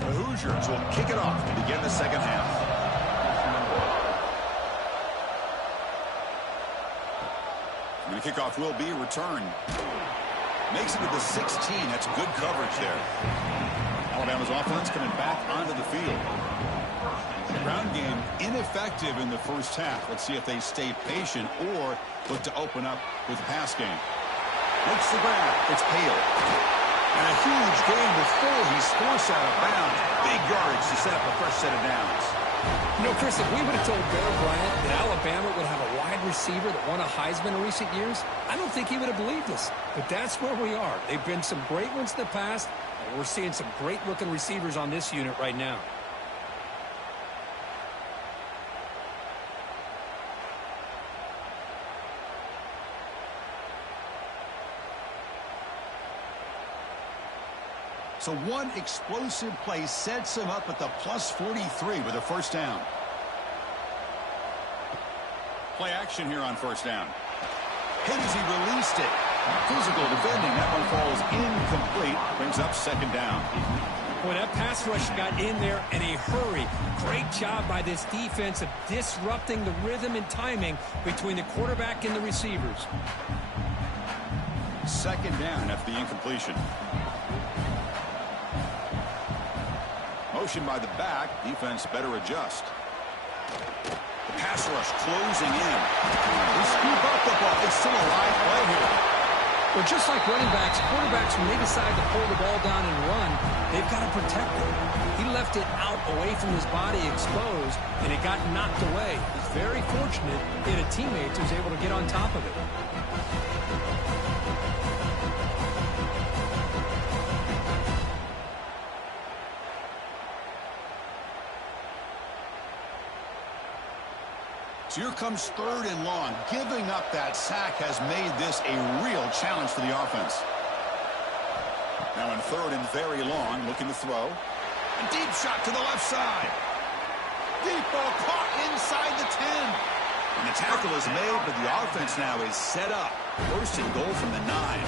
The Hoosiers will kick it off to begin the second half. And the kickoff will be returned. Makes it to the 16. That's good coverage there. Alabama's offense coming back onto the field. Ground game ineffective in the first half. Let's see if they stay patient or look to open up with the pass game. Makes the grab. It's Hale. And a huge gain before he's forced out of bounds. Big yardage to set up a fresh set of downs. You know, Chris, if we would have told Bear Bryant that Alabama would have a wide receiver that won a Heisman in recent years, I don't think he would have believed us. But that's where we are. They've been some great ones in the past, and we're seeing some great-looking receivers on this unit right now. So one explosive play sets him up at the plus 43 with a first down. Play action here on first down. Hit as he released it. Physical defending. That one falls incomplete. Brings up second down. Boy, that pass rush got in there in a hurry. Great job by this defense of disrupting the rhythm and timing between the quarterback and the receivers. Second down after the incompletion. Motion by the back. Defense better adjust. The pass rush closing in. They scoop up the ball. It's still a live play here. Well, just like running backs, quarterbacks, when they decide to pull the ball down and run, they've got to protect it. He left it out away from his body exposed, and it got knocked away. He's very fortunate he had a teammate who was able to get on top of it. So here comes third and long. Giving up that sack has made this a real challenge for the offense. Now in third and very long, looking to throw. A deep shot to the left side. Deep ball caught inside the 10. And the tackle is made, but the offense now is set up. First and goal from the 9.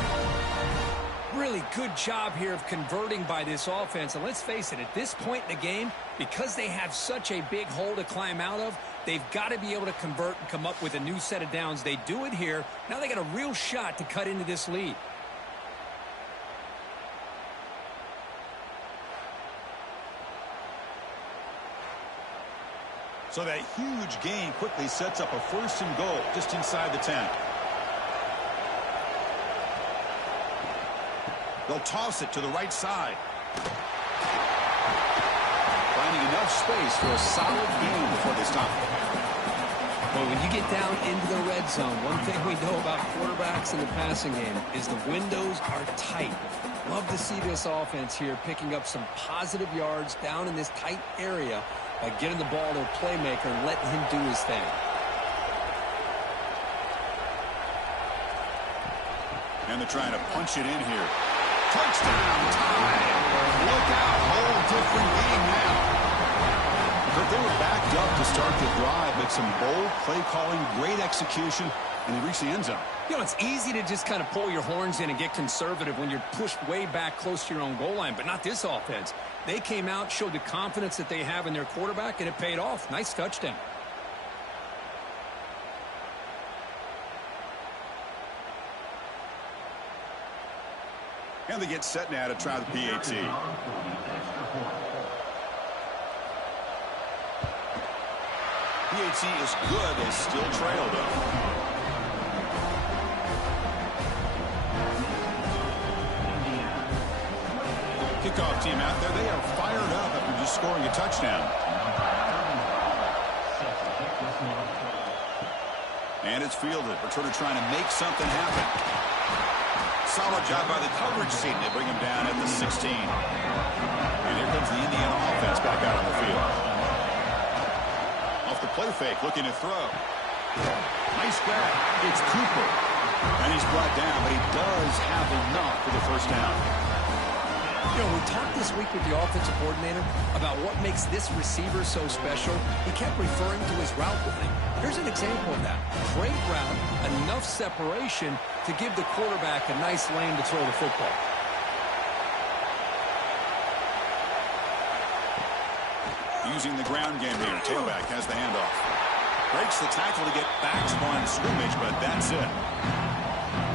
Really good job here of converting by this offense. And let's face it, at this point in the game, because they have such a big hole to climb out of, they've got to be able to convert and come up with a new set of downs. They do it here. Now they got a real shot to cut into this lead. So that huge gain quickly sets up a 1st and goal just inside the 10. They'll toss it to the right side. Finding enough space for a solid gain before they stop. Well, when you get down into the red zone, one thing we know about quarterbacks in the passing game is the windows are tight. Love to see this offense here picking up some positive yards down in this tight area by getting the ball to a playmaker and letting him do his thing. And they're trying to punch it in here. Touchdown, tie. Look out, whole different game now. But they were backed up to start the drive, but some bold play calling, great execution, and they reached the end zone. You know, it's easy to just kind of pull your horns in and get conservative when you're pushed way back close to your own goal line, but not this offense. They came out, showed the confidence that they have in their quarterback, and it paid off. Nice touchdown. And they get set now to try the PAT. PAT is good. They still trail, though. Kickoff team out there. They are fired up after just scoring a touchdown. And it's fielded. Returner trying to make something happen. Solid job by the coverage team. They bring him down at the 16. And here comes the Indiana offense back out on the field. Off the play fake, looking to throw. Nice grab. It's Cooper. And he's brought down, but he does have enough for the 1st down. You know, we talked this week with the offensive coordinator about what makes this receiver so special. He kept referring to his route running. Here's an example of that. Great route, enough separation to give the quarterback a nice lane to throw the football. Using the ground game here. Tailback has the handoff. Breaks the tackle to get back to line of scrimmage, but that's it.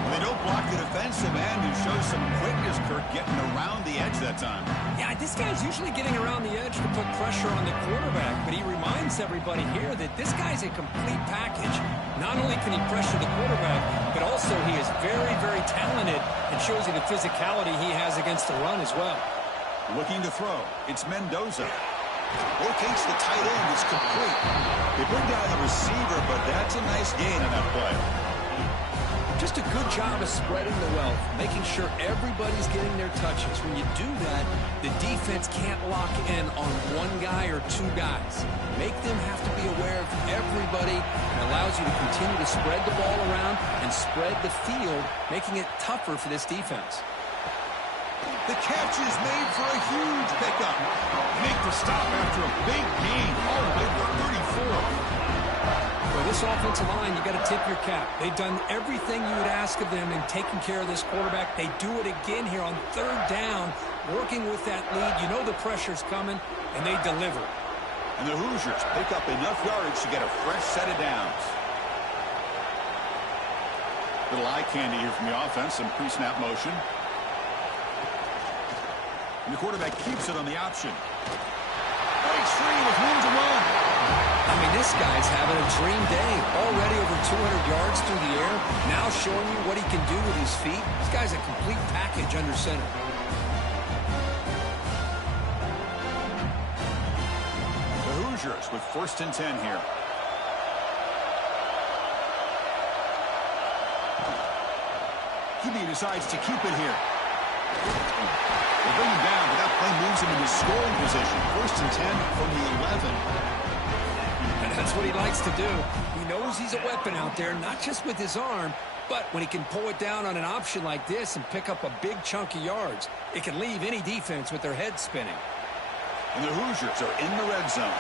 They don't block the defensive end, who shows some quickness, Kirk, getting around the edge that time. Yeah, this guy's usually getting around the edge to put pressure on the quarterback, but he reminds everybody here that this guy's a complete package. Not only can he pressure the quarterback, but also he is very, very talented and shows you the physicality he has against the run as well. Looking to throw. It's Mendoza. Locates the tight end. It's complete. They bring down the receiver, but that's a nice gain on that play. Just a good job of spreading the wealth, making sure everybody's getting their touches. When you do that, the defense can't lock in on one guy or two guys. Make them have to be aware of everybody, and allows you to continue to spread the ball around and spread the field, making it tougher for this defense. The catch is made for a huge pickup. Make the stop after a big gain all the way to 34. For this offensive line, you got to tip your cap. They've done everything you would ask of them in taking care of this quarterback. They do it again here on 3rd down, working with that lead. You know the pressure's coming, and they deliver. And the Hoosiers pick up enough yardage to get a fresh set of downs. Little eye candy here from the offense, some pre-snap motion. And the quarterback keeps it on the option. Breaks free with room to run. I mean, this guy's having a dream day. Already over 200 yards through the air. Now showing you what he can do with his feet. This guy's a complete package under center. The Hoosiers with 1st and 10 here. QB decides to keep it here. They bring him down, but that play moves him into scoring position. 1st and 10 from the 11. And that's what he likes to do. He knows he's a weapon out there, not just with his arm, but when he can pull it down on an option like this and pick up a big chunk of yards, it can leave any defense with their head spinning. And the Hoosiers are in the red zone.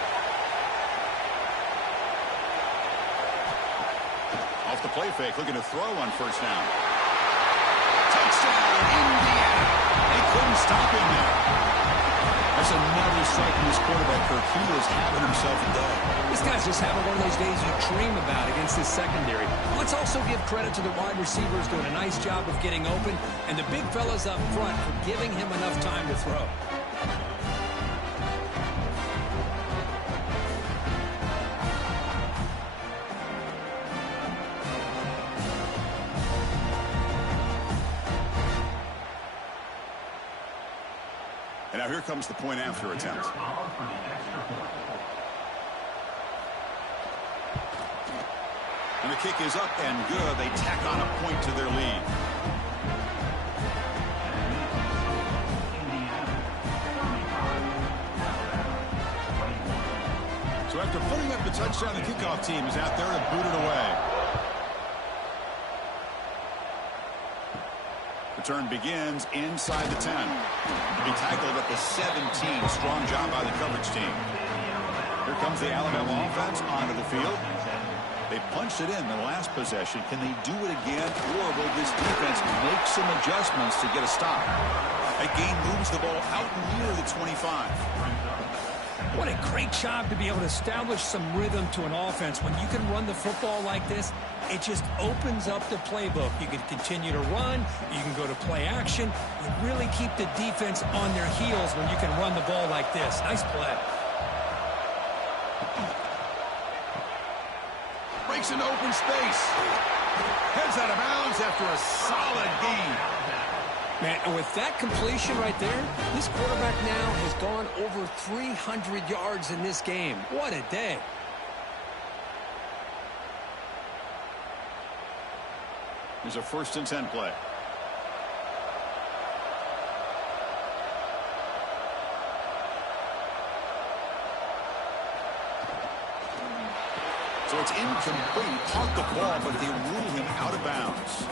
Off the play fake, looking to throw on 1st down. Touchdown, Indiana. They couldn't stop him there. That's another strike from this quarterback, Kirk. He is having himself a day. This guy's just having one of those days you dream about against this secondary. Let's also give credit to the wide receivers doing a nice job of getting open, and the big fellas up front for giving him enough time to throw. Now here comes the point after attempt. And the kick is up and good. They tack on a point to their lead. So after putting up the touchdown, the kickoff team is out there to boot it away. Return begins inside the 10. He tackled at the 17. Strong job by the coverage team. Here comes the Alabama offense onto the field. They punched it in the last possession. Can they do it again, or will this defense make some adjustments to get a stop? That gain moves the ball out near the 25. What a great job to be able to establish some rhythm to an offense. When you can run the football like this, it just opens up the playbook. You can continue to run. You can go to play action. You really keep the defense on their heels when you can run the ball like this. Nice play. Breaks into open space. Heads out of bounds after a solid gain. Man, and with that completion right there, this quarterback now has gone over 300 yards in this game. What a day. There's a 1st and 10 play. So it's incomplete. Caught the ball, but they rule him out of bounds.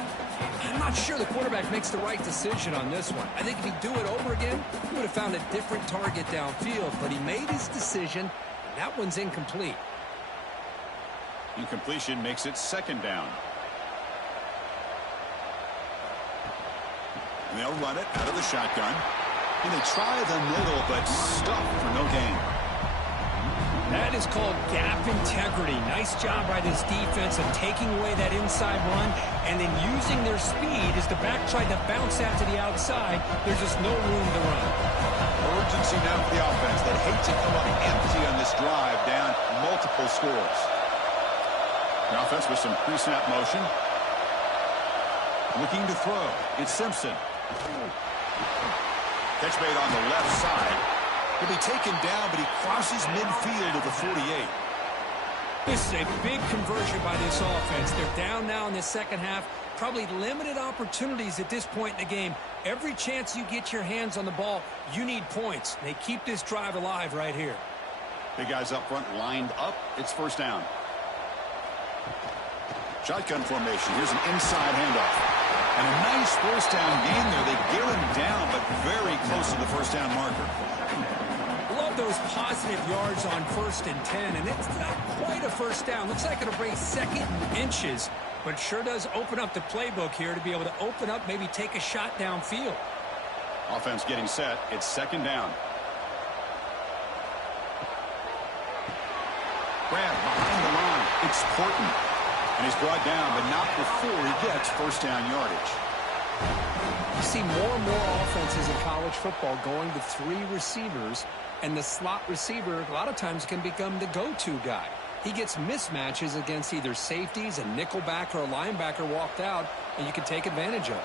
I'm not sure the quarterback makes the right decision on this one. I think if he'd do it over again, he would have found a different target downfield, but he made his decision, and that one's incomplete. Incompletion makes it 2nd down. And they'll run it out of the shotgun. And they try the middle, but stuffed for no gain. That is called gap integrity. Nice job by this defense of taking away that inside run and then using their speed as the back tried to bounce out to the outside. There's just no room to run. Urgency now for the offense. They hate to come up empty on this drive, down multiple scores. The offense with some pre-snap motion. Looking to throw. It's Simpson. Catch made on the left side. He'll be taken down, but he crosses midfield of the 48. This is a big conversion by this offense. They're down now in the second half. Probably limited opportunities at this point in the game. Every chance you get your hands on the ball, you need points. They keep this drive alive right here. Big guys up front lined up. It's 1st down. Shotgun formation. Here's an inside handoff. And a nice 1st down gain there. They gear him down, but very close to the 1st down marker. Love those positive yards on 1st and 10, and it's not quite a 1st down. Looks like it'll bring 2nd and inches, but sure does open up the playbook here to be able to open up, maybe take a shot downfield. Offense getting set. It's 2nd down. Grab behind the line. It's Porton. And he's brought down, but not before he gets 1st down yardage. You see more and more offenses in college football going to 3 receivers, and the slot receiver a lot of times can become the go-to guy. He gets mismatches against either safeties, a nickelback, or a linebacker walked out, and you can take advantage of it.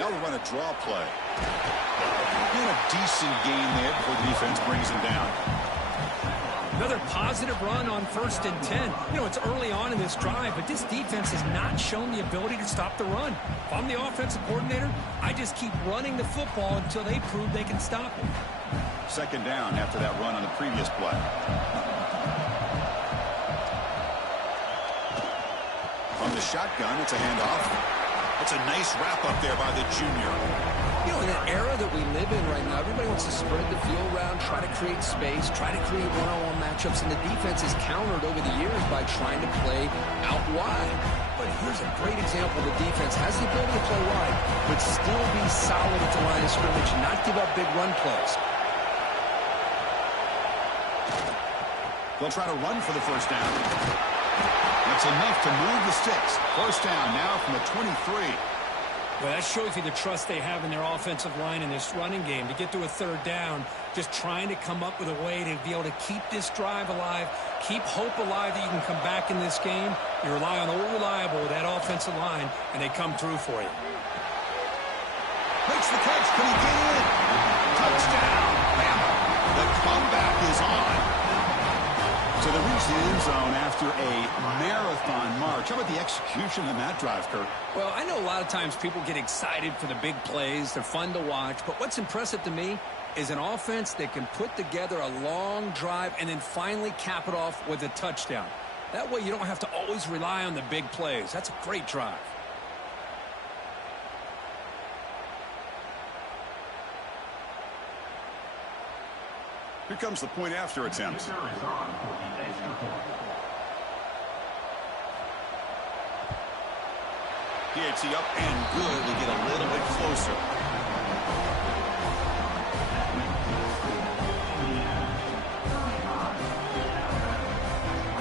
Now we'll run a draw play. And a decent gain there before the defense brings him down. Another positive run on 1st and 10. You know, it's early on in this drive, but this defense has not shown the ability to stop the run. If I'm the offensive coordinator, I just keep running the football until they prove they can stop it. 2nd down after that run on the previous play. From the shotgun, it's a handoff. It's a nice wrap up there by the junior. You know, in an era that we live in right now, everybody wants to spread the field around, try to create space, try to create one-on-one matchups, and the defense is countered over the years by trying to play out wide. But here's a great example. The defense has the ability to play wide, but still be solid at the line of scrimmage and not give up big run plays. They'll try to run for the 1st down. That's enough to move the sticks. 1st down now from the 23. Well, that shows you the trust they have in their offensive line in this running game. To get to a 3rd down, just trying to come up with a way to be able to keep this drive alive, keep hope alive that you can come back in this game. You rely on old reliable, that offensive line, and they come through for you. Makes the catch. Can he get in? Touchdown. Bama. The comeback is on. So they reach the end zone after a marathon march. How about the execution in that drive, Kirk? Well, I know a lot of times people get excited for the big plays. They're fun to watch. But what's impressive to me is an offense that can put together a long drive and then finally cap it off with a touchdown. That way you don't have to always rely on the big plays. That's a great drive. Here comes the point after attempt. PAT up and good to get a little bit closer.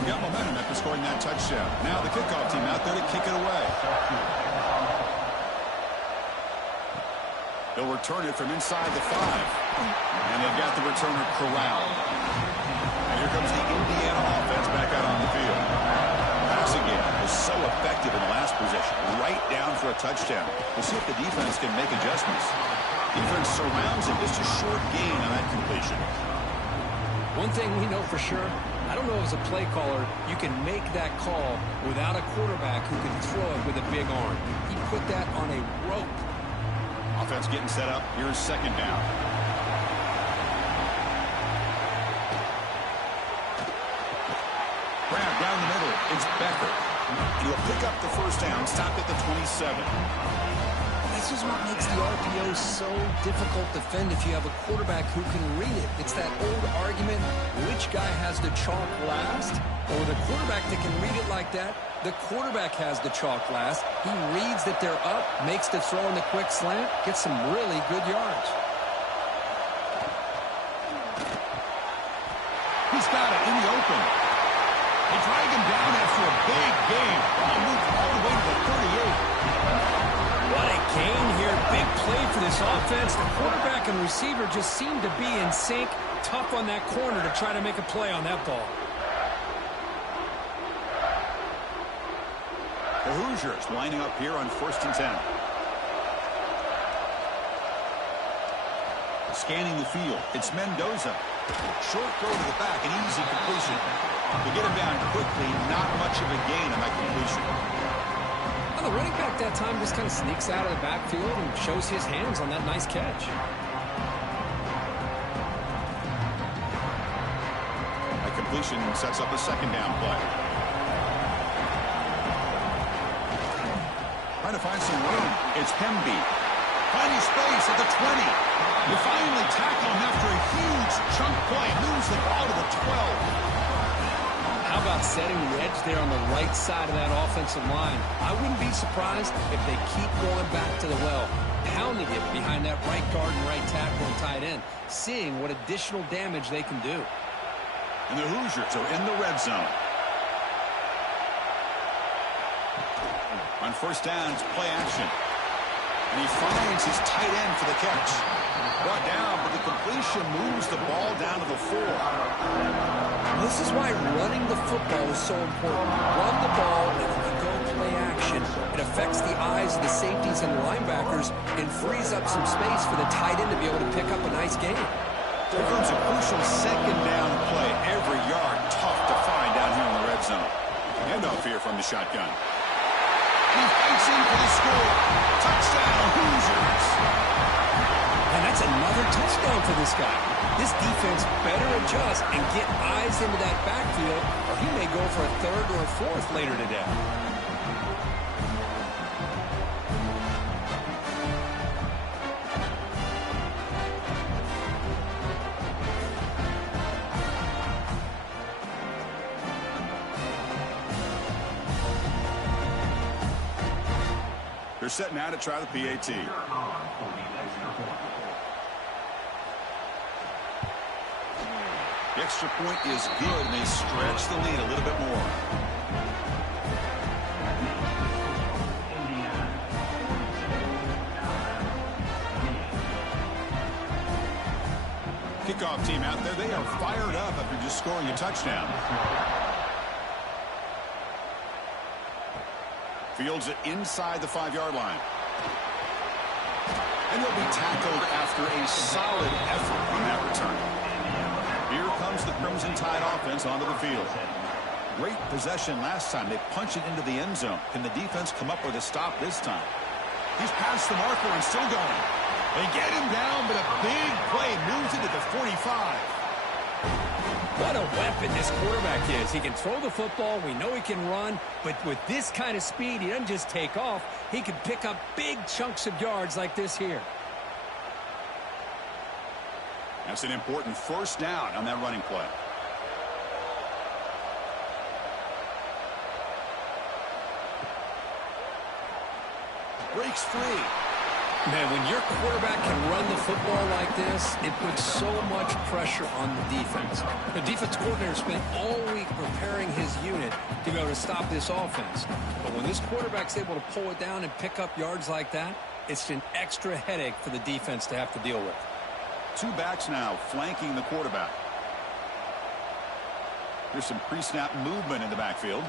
Got momentum after scoring that touchdown. Now the kickoff team out there to kick it away. They'll return it from inside the 5. And they've got the returner corralled. And here comes the Indiana offense back out on the field. Passing game was so effective in the last possession. Right down for a touchdown. We'll see if the defense can make adjustments. Defense surrounds him. Just a short gain on that completion. One thing we know for sure, I don't know as a play caller, you can make that call without a quarterback who can throw it with a big arm. He put that on a rope. Offense getting set up. Here's second down. Brown down the middle. It's Becker. He'll pick up the first down. Stopped at the 27. This is what makes the RPO so difficult to defend if you have a quarterback who can read it. It's that old argument, which guy has the chalk last? Or the quarterback that can read it like that, the quarterback has the chalk last. He reads that they're up, makes the throw in the quick slant, gets some really good yards. He's got it in the open. They drag him down after a big gain. He moved all the way to the 38. What a gain here. Big play for this offense. The quarterback and receiver just seem to be in sync. Tough on that corner to try to make a play on that ball. The Hoosiers lining up here on 1st and 10. Scanning the field. It's Mendoza. Short throw to the back. An easy completion. To get him down quickly, not much of a gain on that completion. Well, the running back that time just kind of sneaks out of the backfield and shows his hands on that nice catch. That completion sets up a second down play. Trying to find some room. It's Hemby. Finding space at the 20. You finally tackle him after a huge chunk play. Moves the ball to the 12. How about setting the edge there on the right side of that offensive line? I wouldn't be surprised if they keep going back to the well, pounding it behind that right guard and right tackle and tight end, seeing what additional damage they can do. And the Hoosiers are in the red zone. On first down, it's play action. And he finds his tight end for the catch. Brought down, but the completion moves the ball down to the 4. This is why running the football is so important. Run the ball, and if you go play action, it affects the eyes of the safeties and the linebackers and frees up some space for the tight end to be able to pick up a nice gain. Here comes a crucial second down play. Every yard tough to find down here in the red zone. Handoff here from the shotgun. He fights in for the score. Touchdown, Hoosiers. And that's another touchdown for this guy. This defense better adjust and get eyes into that backfield, or he may go for a third or a fourth later today. They're set now to try the PAT. The extra point is good, and they stretch the lead a little bit more. Kickoff team out there. They are fired up after just scoring a touchdown. Fields it inside the 5-yard line. And he'll be tackled after a solid effort on that return. Here comes the Crimson Tide offense onto the field. Great possession last time. They punch it into the end zone. Can the defense come up with a stop this time? He's past the marker and still going. They get him down, but a big play moves it to the 45. What a weapon this quarterback is. He can throw the football. We know he can run. But with this kind of speed, he doesn't just take off. He can pick up big chunks of yards like this here. That's an important first down on that running play. Breaks free. Man, when your quarterback can run the football like this, it puts so much pressure on the defense. The defense coordinator spent all week preparing his unit to be able to stop this offense. But when this quarterback's able to pull it down and pick up yards like that, it's an extra headache for the defense to have to deal with. Two backs now flanking the quarterback. There's some pre-snap movement in the backfield.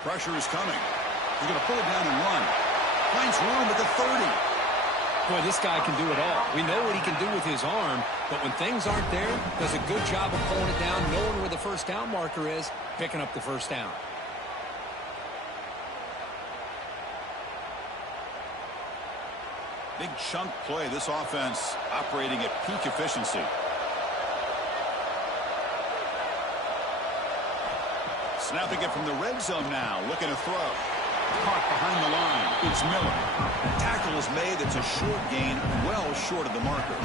Pressure is coming. He's going to pull it down and run. Finds room at the 30. Boy, this guy can do it all. We know what he can do with his arm, but when things aren't there, does a good job of pulling it down, knowing where the first down marker is, picking up the first down. Big chunk play. This offense operating at peak efficiency. Snapping it from the red zone now. Looking to throw. Caught behind the line. It's Miller. Tackle is made. It's a short gain, well short of the marker.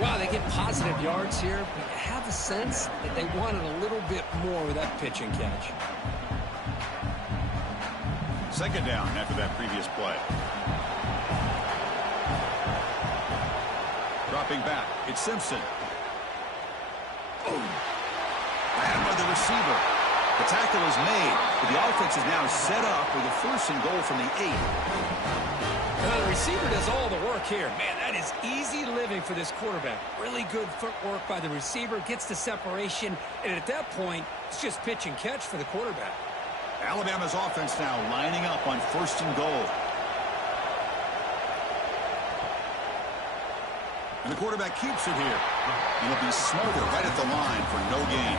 Wow, they get positive yards here, but I have a sense that they wanted a little bit more with that pitch and catch. Second down after that previous play. Dropping back. It's Simpson. Ran by the receiver. The tackle is made, but the offense is now set up with a first and goal from the 8. Well, the receiver does all the work here. Man, that is easy living for this quarterback. Really good footwork by the receiver, gets the separation, and at that point, it's just pitch and catch for the quarterback. Alabama's offense now lining up on first and goal. And the quarterback keeps it here. And he'll be smothered right at the line for no gain.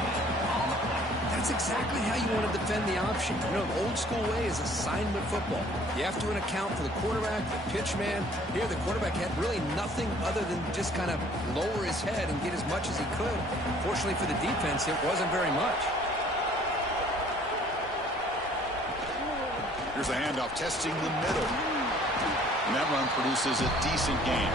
That's exactly how you want to defend the option. You know, the old school way is assignment football. You have to account for the quarterback, the pitch man. Here, the quarterback had really nothing other than just kind of lower his head and get as much as he could. Fortunately for the defense, it wasn't very much. Here's a handoff testing the middle. And that run produces a decent gain.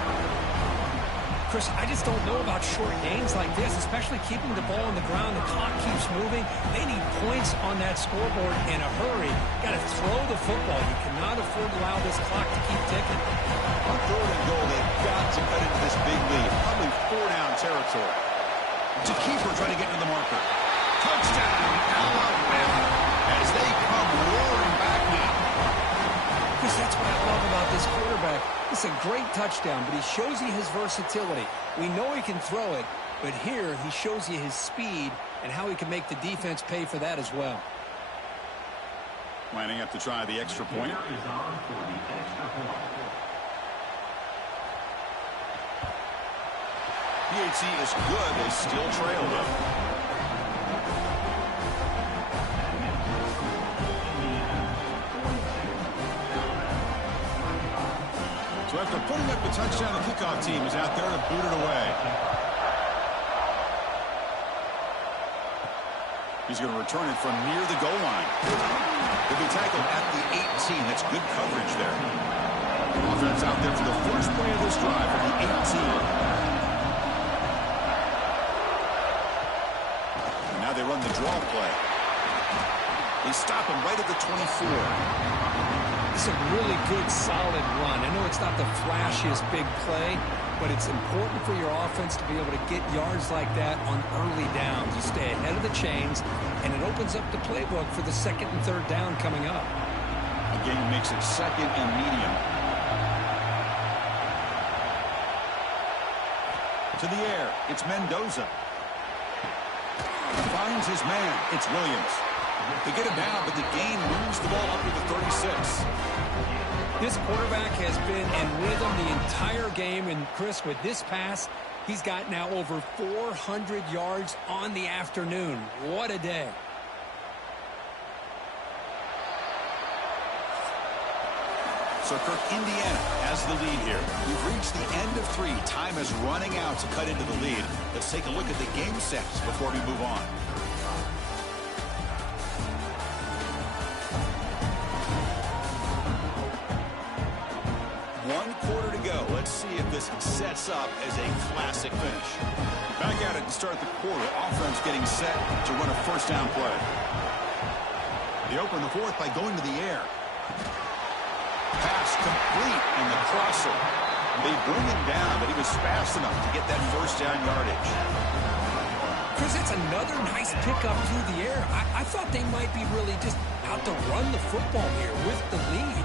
Chris, I just don't know about short gains like this, especially keeping the ball on the ground. The clock keeps moving. They need points on that scoreboard in a hurry. Got to throw the football. You cannot afford to allow this clock to keep ticking. On third and goal, they've got to cut into this big lead. Probably 4-down territory. To keeper trying to get into the marker. Touchdown, Alabama, as they come roaring back now. Chris, that's what I love about this quarterback. It's a great touchdown, but he shows you his versatility. We know he can throw it, but here he shows you his speed and how he can make the defense pay for that as well. Lining up to try the extra point. PAT is good. They still trail though. So after putting up the touchdown, the kickoff team is out there to boot it away. He's going to return it from near the goal line. He'll be tackled at the 18. That's good coverage there. Offense out there for the first play of this drive from the 18. And now they run the draw play. They stop him right at the 24. It's a really good, solid run. I know it's not the flashiest big play, but it's important for your offense to be able to get yards like that on early downs. You stay ahead of the chains, and it opens up the playbook for the second and third down coming up. Again, makes it second and medium. To the air, it's Mendoza. Finds his man. It's Williams. They get him down, but the gain moves the ball up to the 36. This quarterback has been in rhythm the entire game, and Chris, with this pass, he's got now over 400 yards on the afternoon. What a day. So Kirk, Indiana has the lead here. We've reached the end of 3. Time is running out to cut into the lead. Let's take a look at the game sets before we move on. 1 quarter to go. Let's see if this sets up as a classic finish. Back at it to start the quarter. Offense getting set to run a first down play. They open the 4th by going to the air. Pass complete in the crosser. They bring him down, but he was fast enough to get that first down yardage. Chris, it's another nice pickup through the air. I thought they might be really just out to run the football here with the lead.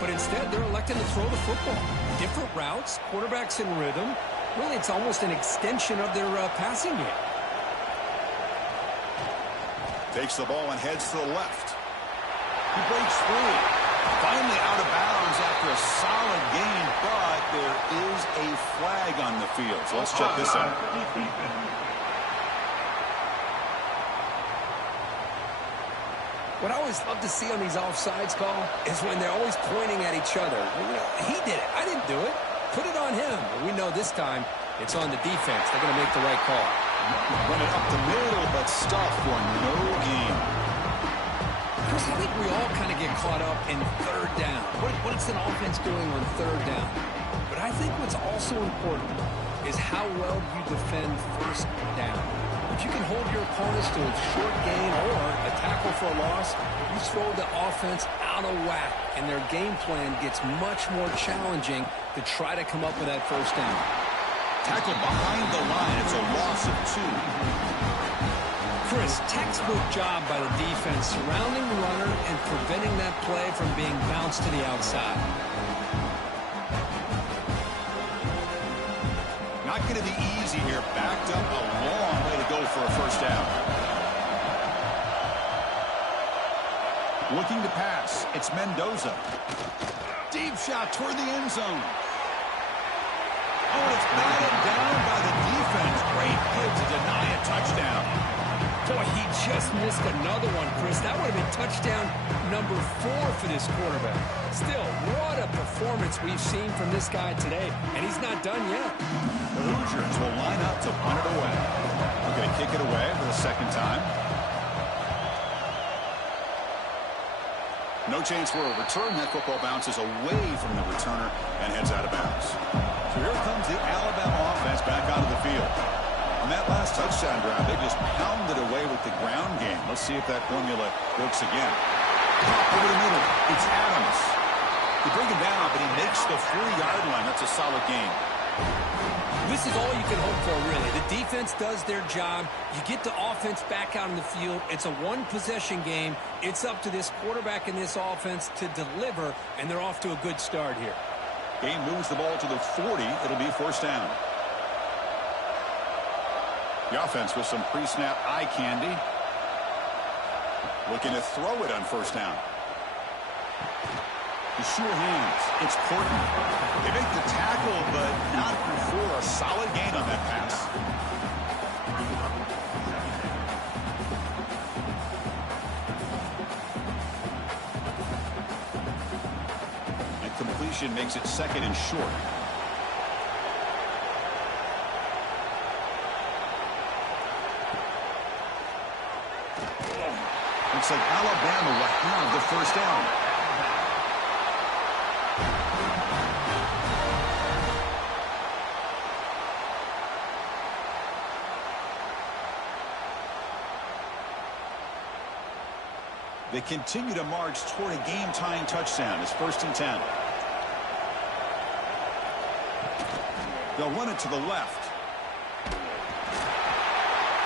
But instead, they're electing to throw the football. Different routes, quarterbacks in rhythm. Really, it's almost an extension of their passing game. Takes the ball and heads to the left. He breaks free. Finally out of bounds after a solid gain, but there is a flag on the field. So let's check this out. What I always love to see on these offsides call is when they're always pointing at each other. He did it. I didn't do it. Put it on him. But we know this time it's on the defense. They're going to make the right call. Run it up the middle, but stuff for no gain. Chris, I think we all kind of get caught up in third down. What's an offense doing on third down? But I think what's also important is how well you defend first down. If you can hold your opponents to a short gain or a tackle for a loss, you throw the offense out of whack, and their game plan gets much more challenging to try to come up with that first down. Tackle behind the line. It's a loss of 2. Chris, textbook job by the defense surrounding the runner and preventing that play from being bounced to the outside. Not going to be easy here. Backed up a long way to go for a first down. Looking to pass. It's Mendoza. Deep shot toward the end zone. Oh, it's batted down by the defense. Great play to deny a touchdown. Boy, he just missed another one, Chris. That would have been touchdown number 4 for this quarterback. Still, what a performance we've seen from this guy today, and he's not done yet. The Hoosiers will line up to punt it away. We're going to kick it away for the second time. No chance for a return. That football bounces away from the returner and heads out of bounds. So here comes the Alabama offense back onto the field. On that last touchdown drive, they just pounded away with the ground game. Let's see if that formula works again. Pop over the middle. It's Adams. They bring him down, but he makes the 4-yard line. That's a solid game. This is all you can hope for, really. The defense does their job. You get the offense back out on the field. It's a one-possession game. It's up to this quarterback and this offense to deliver, and they're off to a good start here. Game moves the ball to the 40. It'll be first down. The offense with some pre-snap eye candy. Looking to throw it on first down. The sure hands. It's Portland. They make the tackle, but not before a solid gain on that pass. And completion makes it second and short. Looks like Alabama will have the first down. They continue to march toward a game-tying touchdown. It's first and 10. They'll run it to the left.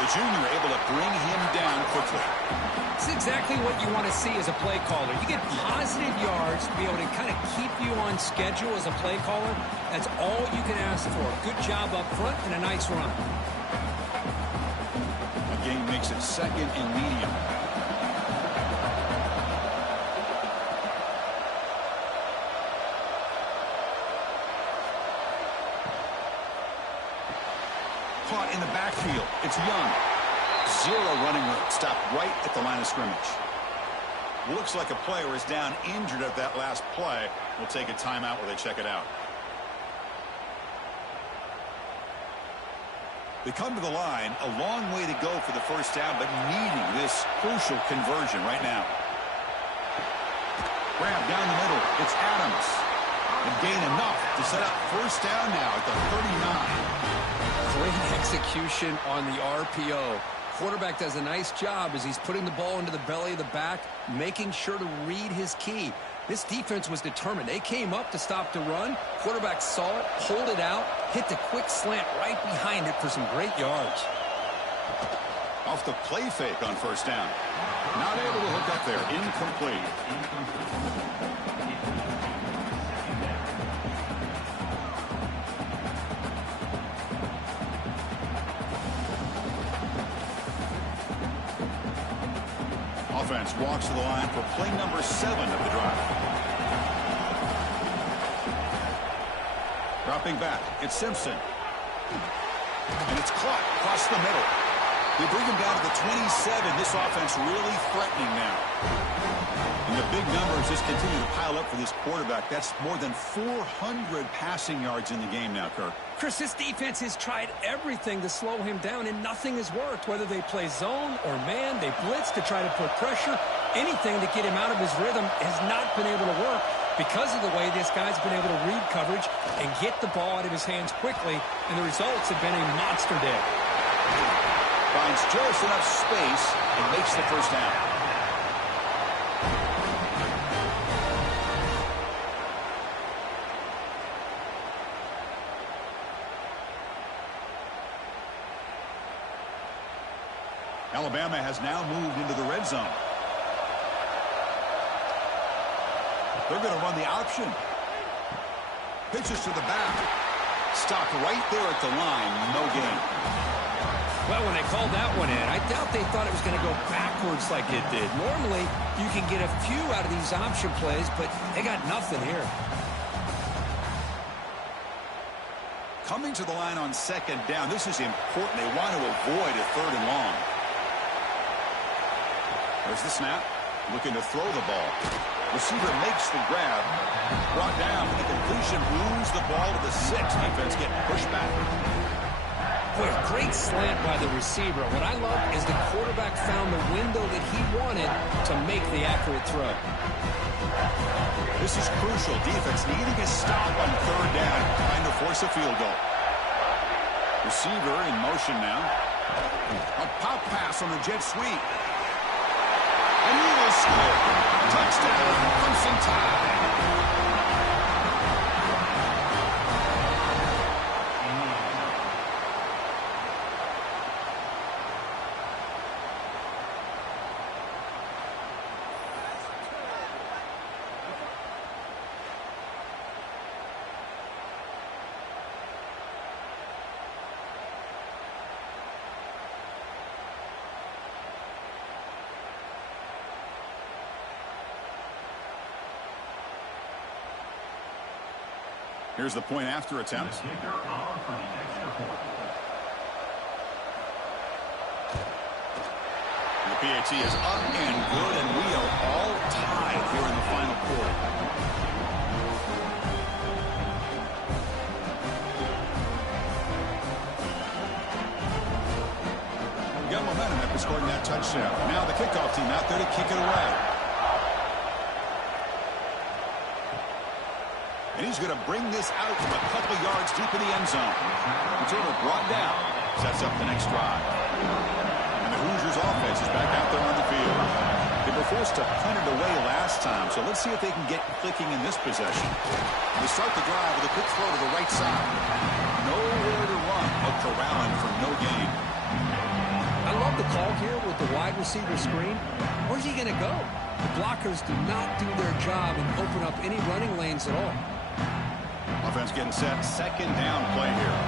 The junior able to bring him down quickly. It's exactly what you want to see as a play caller. You get positive yards to be able to kind of keep you on schedule as a play caller. That's all you can ask for. Good job up front and a nice run. The game makes it second and medium. backfield. It's Young. Zero running room. Stopped right at the line of scrimmage. Looks like a player is down injured at that last play. We'll take a timeout while they check it out. They come to the line, a long way to go for the first down, but needing this crucial conversion right now. Grab down the middle. It's Adams. And gain enough to set up first down now at the 39. Great execution on the RPO. Quarterback does a nice job as he's putting the ball into the belly of the back, making sure to read his key. This defense was determined. They came up to stop the run. Quarterback saw it, pulled it out, hit the quick slant right behind it for some great yards. Off the play fake on first down. Not able to hook up there. Incomplete. Offense walks to the line for play number 7 of the drive. Dropping back, it's Simpson. And it's caught across the middle. They bring him down to the 27. This offense really threatening now. And the big numbers just continue to pile up for this quarterback. That's more than 400 passing yards in the game now, Kirk. Chris, this defense has tried everything to slow him down, and nothing has worked. Whether they play zone or man, they blitz to try to put pressure. Anything to get him out of his rhythm has not been able to work because of the way this guy's been able to read coverage and get the ball out of his hands quickly, and the results have been a monster day. Finds just enough space and makes the first down. Alabama has now moved into the red zone. They're going to run the option. Pitches to the back. Stopped right there at the line. No gain. Well, when they called that one in, I doubt they thought it was going to go backwards like it did. Normally, you can get a few out of these option plays, but they got nothing here. Coming to the line on second down. This is important. They want to avoid a third and long. There's the snap. Looking to throw the ball. Receiver makes the grab. Brought down for the completion. Moves the ball to the 6. Defense getting pushed back. Boy, a great slant by the receiver. What I love is the quarterback found the window that he wanted to make the accurate throw. This is crucial. Defense needing a stop on third down, trying to force a field goal. Receiver in motion now. A pop pass on the jet sweep. And he will score. Touchdown, Crimson Tide. Here's the point after attempt. The PAT is up and good, and we are all tied here in the final quarter. We got momentum after scoring that touchdown. Now the kickoff team out there to kick it away. And he's going to bring this out from a couple yards deep in the end zone. Returner brought down. Sets up the next drive. And the Hoosiers offense is back out there on the field. They were forced to punt it away last time, so let's see if they can get clicking in this possession. They start the drive with a quick throw to the right side. Nowhere to run, but corralling for no gain. I love the call here with the wide receiver screen. Where's he going to go? The blockers do not do their job and open up any running lanes at all. Offense getting set. Second down play here.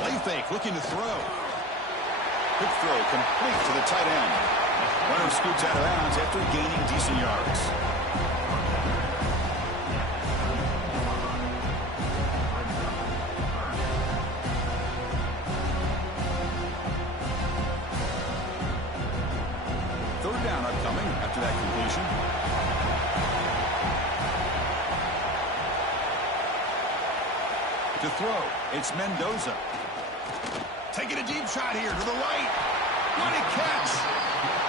Play fake, looking to throw. Quick throw, complete to the tight end. Runner scoots out of bounds after gaining decent yards. coming after that completion. To throw, it's Mendoza. Taking a deep shot here to the right. What a catch!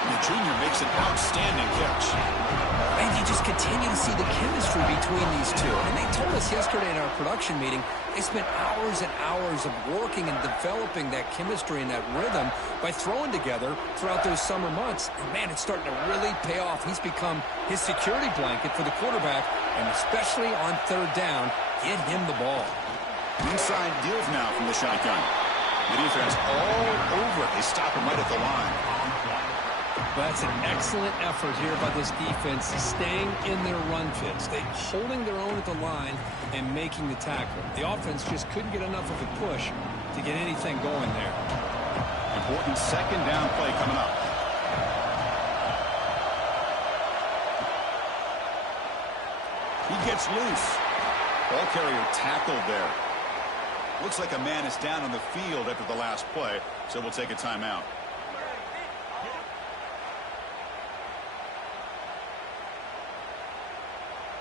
The junior makes an outstanding catch. And you just continue to see the chemistry between these two. And they told us yesterday in our production meeting, they spent hours and hours of working and developing that chemistry and that rhythm by throwing together throughout those summer months. And, man, it's starting to really pay off. He's become his security blanket for the quarterback, and especially on third down, get him the ball. Inside deals now from the shotgun. The defense all over it. They stop him right at the line. That's an excellent effort here by this defense, staying in their run fits. They're holding their own at the line and making the tackle. The offense just couldn't get enough of a push to get anything going there. Important second down play coming up. He gets loose. Ball carrier tackled there. Looks like a man is down on the field after the last play, so we'll take a timeout.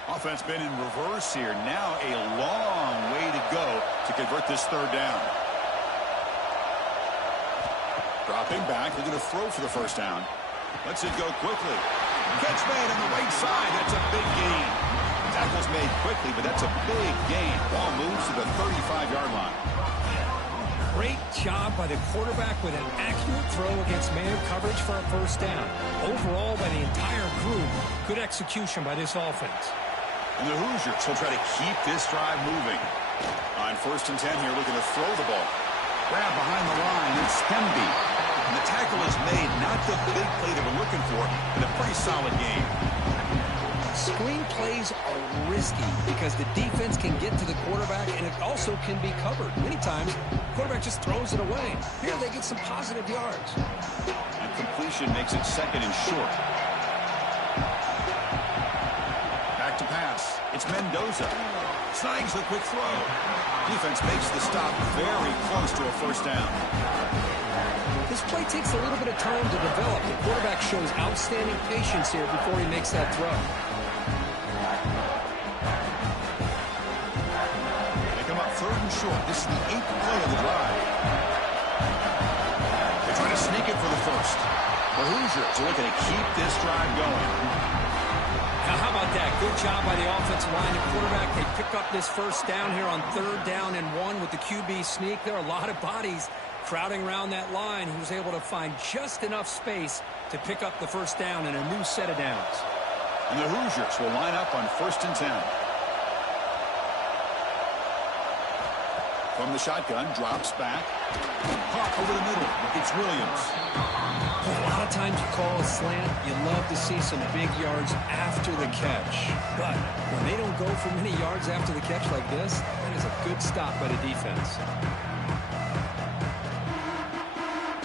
Offense been in reverse here. Now a long way to go to convert this third down. Dropping back, looking to throw for the first down. Lets it go quickly. Catch made on the right side. That's a big gain. Tackle's made quickly, but that's a big gain. Ball moves to the 35-yard line. Great job by the quarterback with an accurate throw against man coverage for a first down. Overall, by the entire group, good execution by this offense. And the Hoosiers will try to keep this drive moving. On 1st and 10 here, looking to throw the ball. Grab behind the line, it's Stemby. And the tackle is made, not the big play they were looking for, in a pretty solid game. Screen plays are risky because the defense can get to the quarterback, and it also can be covered. Many times, the quarterback just throws it away. Here they get some positive yards. And completion makes it second and short. Back to pass. It's Mendoza. Snags the quick throw. Defense makes the stop very close to a first down. This play takes a little bit of time to develop. The quarterback shows outstanding patience here before he makes that throw. They come up 3rd and short. This is the 8th play of the drive. They try to sneak it for the first. The Hoosiers are looking to keep this drive going. Now, how about that? Good job by the offensive line and quarterback. They pick up this first down here on 3rd down and 1 with the QB sneak. There are a lot of bodies crowding around that line. He was able to find just enough space to pick up the first down and a new set of downs. And the Hoosiers will line up on 1st and 10. From the shotgun, drops back. Caught over the middle. It's Williams. A lot of times you call a slant, you love to see some big yards after the catch. But when they don't go for many yards after the catch like this, that is a good stop by the defense.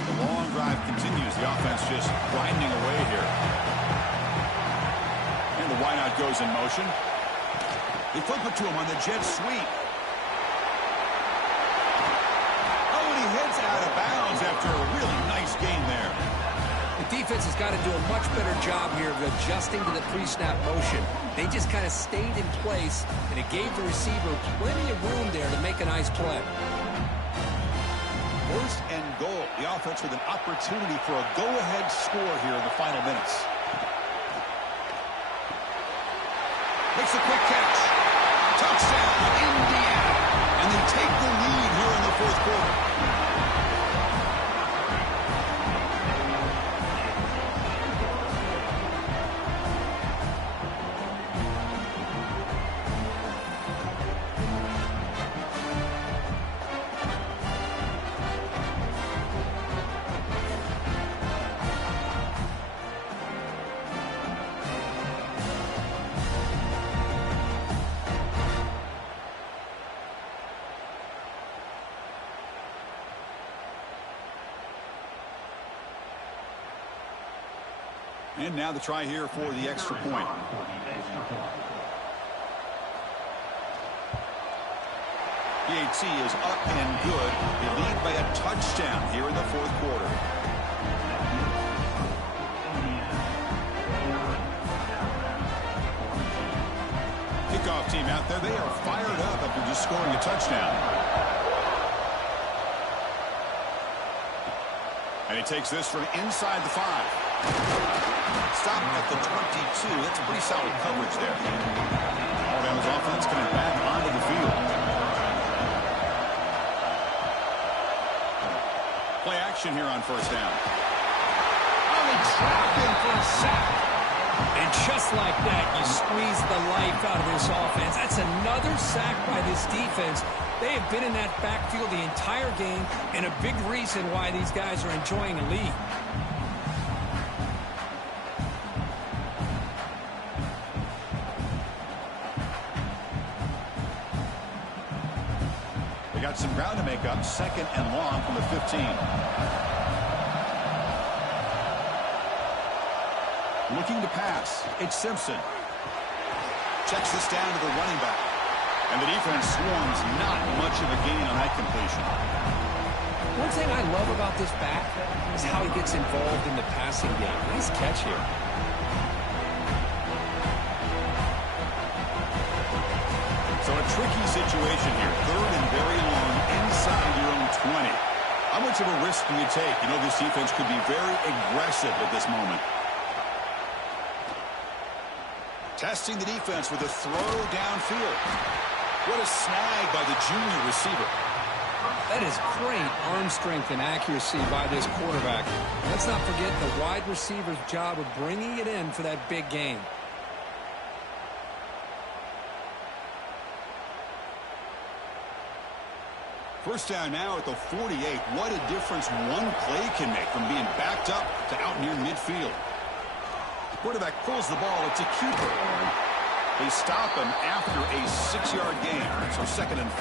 The long drive continues. The offense just grinding away here. And the wideout goes in motion. They flip it to him on the jet sweep. Oh, and he heads out of bounds after a really nice gain there. The defense has got to do a much better job here of adjusting to the pre-snap motion. They just kind of stayed in place, and it gave the receiver plenty of room there to make a nice play. 1st and goal. The offense with an opportunity for a go-ahead score here in the final minutes. Makes a quick catch. Touchdown, Indiana. And they take the lead here in the 4th quarter. And now the try here for the extra point. PAT is up and good. They lead by a touchdown here in the 4th quarter. there. They are fired up after just scoring a touchdown. And he takes this from inside the 5. Stop at the 22. That's pretty solid coverage there. Alabama's offense coming back onto the field. Play action here on first down. Oh, they trapped him for a sack. And just like that, you squeeze the life out of this offense. That's another sack by this defense. They have been in that backfield the entire game, and a big reason why these guys are enjoying a lead. They got some ground to make up. 2nd and long from the 15. Looking to pass. It's Simpson. Checks this down to the running back. And the defense swarms. Not much of a gain on that completion. One thing I love about this back is how he gets involved in the passing game. Nice catch here. So a tricky situation here. 3rd and very long inside your own 20. How much of a risk do you take? You know, this defense could be very aggressive at this moment. Testing the defense with a throw downfield. What a snag by the junior receiver. That is great arm strength and accuracy by this quarterback. Let's not forget the wide receiver's job of bringing it in for that big game. First down now at the 48. What a difference one play can make from being backed up to out near midfield. Quarterback pulls the ball. It's a keeper. They stop him after a 6-yard gain. So 2nd and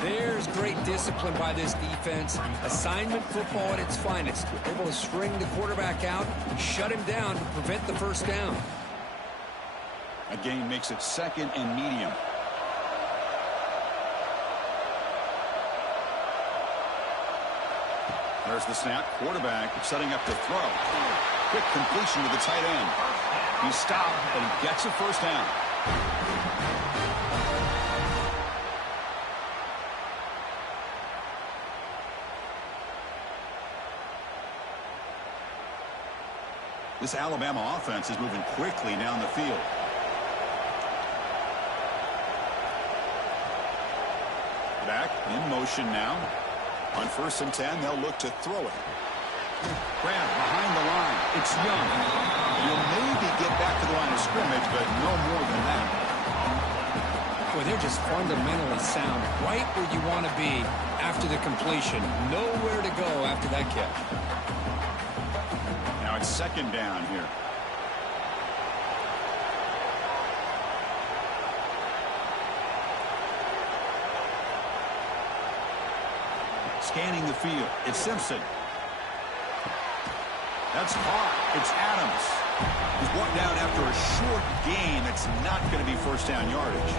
4. There's great discipline by this defense. Assignment football at its finest. Able to string the quarterback out, shut him down to prevent the first down. A gain makes it 2nd and medium. There's the snap. Quarterback setting up to throw. Quick completion to the tight end. He stopped, but he gets a first down. This Alabama offense is moving quickly down the field. Back in motion now. On 1st and 10, they'll look to throw it. Graham behind the line. It's Young. You'll maybe get back to the line of scrimmage, but no more than that. Boy, they're just fundamentally sound. Right where you want to be after the completion. Nowhere to go after that catch. Now it's 2nd down here. Scanning the field. It's Simpson. That's hard. It's Adams. He's brought down after a short gain. That's not going to be first down yardage.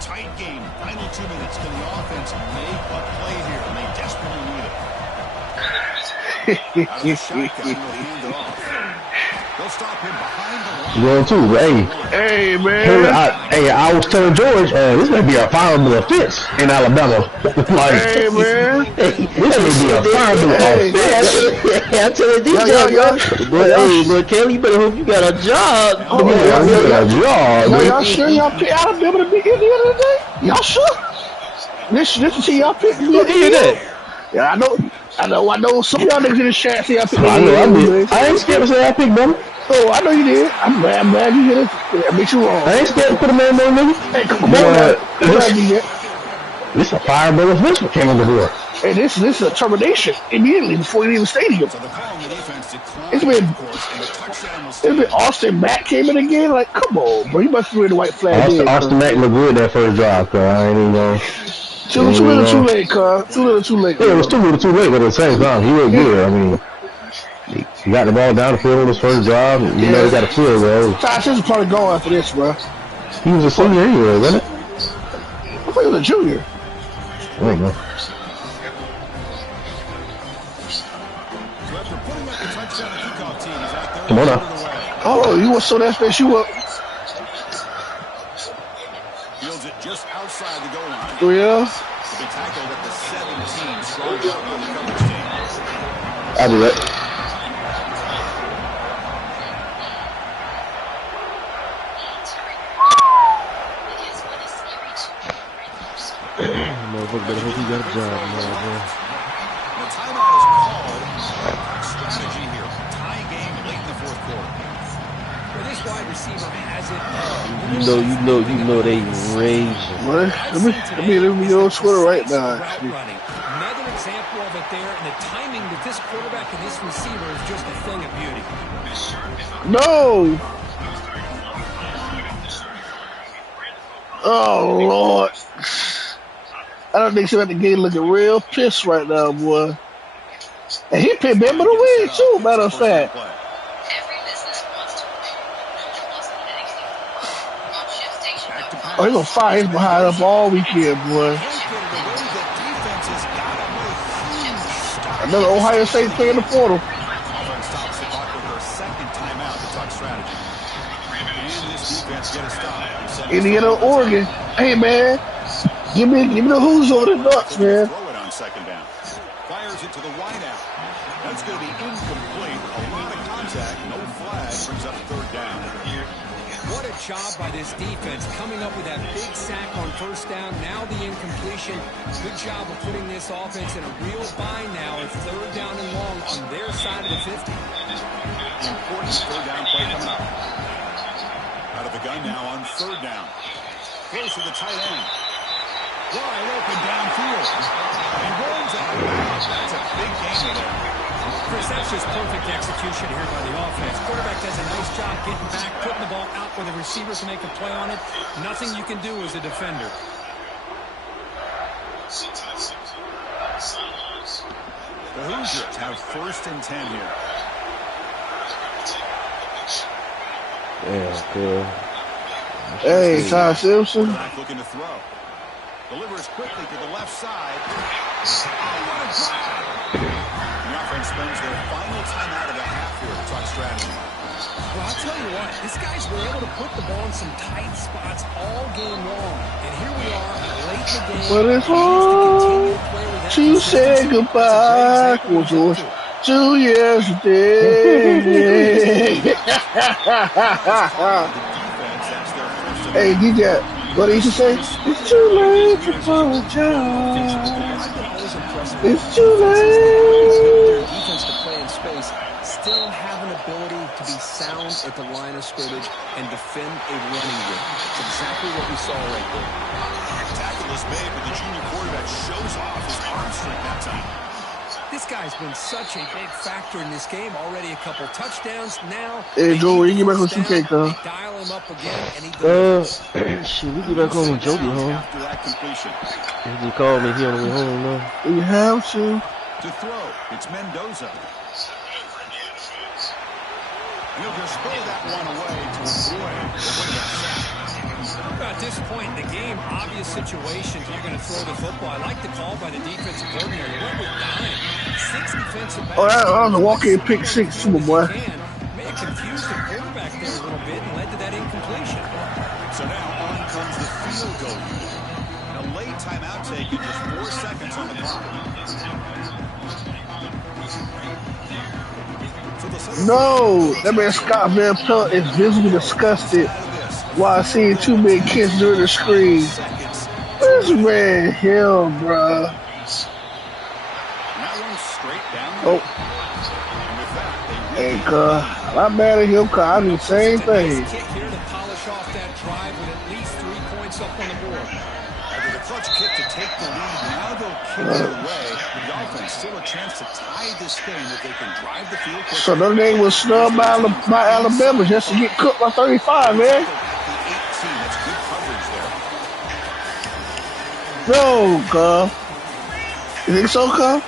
Tight game. Final 2 minutes. Can the offense make a play here? And they desperately need it. Out of the shotgun, he'll hand it off. They'll stop him behind the line. Well, too. Hey, man. I was telling George, this may be a fireable offense in Alabama. Like, hey, man. This may be a fireable offense. I'm telling these guys, but Kelly, you better hope you got a job. You got a job. Y'all sure y'all pick Alabama to be in the end of the day? Y'all sure? This is y'all pick me at the end. Yeah, I know. Some of y'all niggas in the chat say I picked. I ain't scared to say I picked them. Oh, I know you did. I'm glad you did it. That makes you wrong. I ain't scared to put a man on nigga. Hey, come on. This is a fireable offense for came on the board. Hey, this is a termination immediately before you leave the stadium. It's been Austin Mack came in again. Like, come on, bro. You must have read the white flag. Austin Mack looked good that first drive, cuz I ain't even going. Too little too late, cuz. Too little too late. Yeah, it was too little too late, but at the same time, he looked good. I mean, he got the ball down the field on his first drive. You know, he got a field goal. Tosh is probably going after this, bro. He was a senior anyway, wasn't it? I thought he was a junior. I don't know. So after putting Come on now. Oh, you want so that space you up? Fields it just outside the goal line. Oh, yeah? To be tackled at the 17, strong help on the coverage team. I do that. Motherfucker better hope he got a job tomorrow, bro. The timeout is called. Strategy here. Tie game late in the fourth quarter. Well, this wide receiver has it all. You know they raging. What? Let me go on Twitter right now. Actually. Another example of it there, and the timing with this quarterback and this receiver is just a thing of beauty. No! Oh, Lord. I don't think so at the game looking real pissed right now, boy. And he picked Bama to win, too, matter of fact. Oh, he's going to fire his behind up all weekend, boy. Another Ohio State player in the portal. Offense stops the clock with their second timeout to talk strategy. And this defense get a stop. Indiana, Oregon. Hey, man. Give me the who's over the Ducks, man. Throw it on second down. Fires it to the wideout. That's going to be incomplete. A lot of contact. No flag. Brings up third down. What a job by this defense coming up with that big sack on first down. Now the incompletion. Good job of putting this offense in a real bind now. It's third down and long on their side of the 50. Important third down play coming up. Out of the gun now on third down. Close to the tight end. Wide open downfield. He runs out of bounds. That's a big gain there. Chris, that's just perfect execution here by the offense. Quarterback does a nice job getting back, putting the ball out where the receiver can make a play on it. Nothing you can do as a defender. The Hoosiers have first and 10 here. Yeah, good. Hey, Ty Simpson. Back looking to throw. Delivers quickly to the left side. Oh, what a grab! The offense spends their final timeout of the half here to talk strategy. Well, I'll tell you what, these guys were able to put the ball in some tight spots all game long. And here we are, late in the game. But it's hard to say goodbye to yesterday. Hey, DJ, what did you say? It's too late to apologize. It's too late. Defense to play in space, still have an ability to be sound at the line of scrimmage and defend a running game. It's exactly what we saw right there. Tackle is made, but the junior quarterback shows off his arm strength that time. This guy's been such a big factor in this game. Already a couple touchdowns. Now, hey, Joe, you get back on some cake, huh? Dial him up again, and he Shit, we get back home when Joe get home. After that completion. He just called me here on the way home, though. You have to. To throw, it's Mendoza. He'll just throw that one away to avoid the winning sack. At this point in the game, obvious situations you're going to throw the football. I like the call by the defensive coordinator. He went with dime. 6 defensive backs. Oh, that was a walk-in pick six, too, boy. May have confused the quarterback there a little bit and led to that incompletion. So now on comes the field goal unit. A late timeout taken, just 4 seconds on the clock. No, that man Scott Van Pelt is visibly disgusted while seeing 2 men kiss during the screen. This man hell, bruh. Oh. Hey, I'm mad at him, cause I do the same thing. Kick here to polish off that drive with at least 3 points up on the board. With a clutch kick to take the lead, now they'll kick it away. The offense still a chance to tie this game if they can drive the field. So Notre Dame was snubbed by Alabama just to get cooked by 35, man. That's good coverage there. No, cuz. You think so, cuz?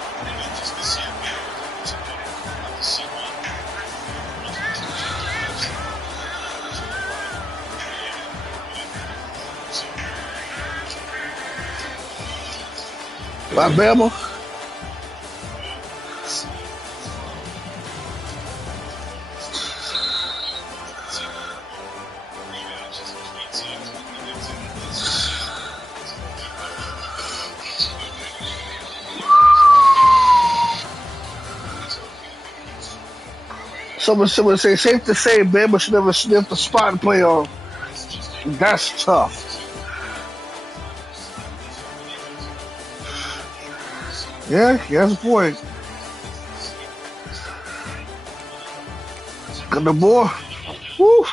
Alabama. Someone say safe to say Bama should never sniff the spot in playoff. That's tough. Yeah, he has a point. Got the boy. Woo.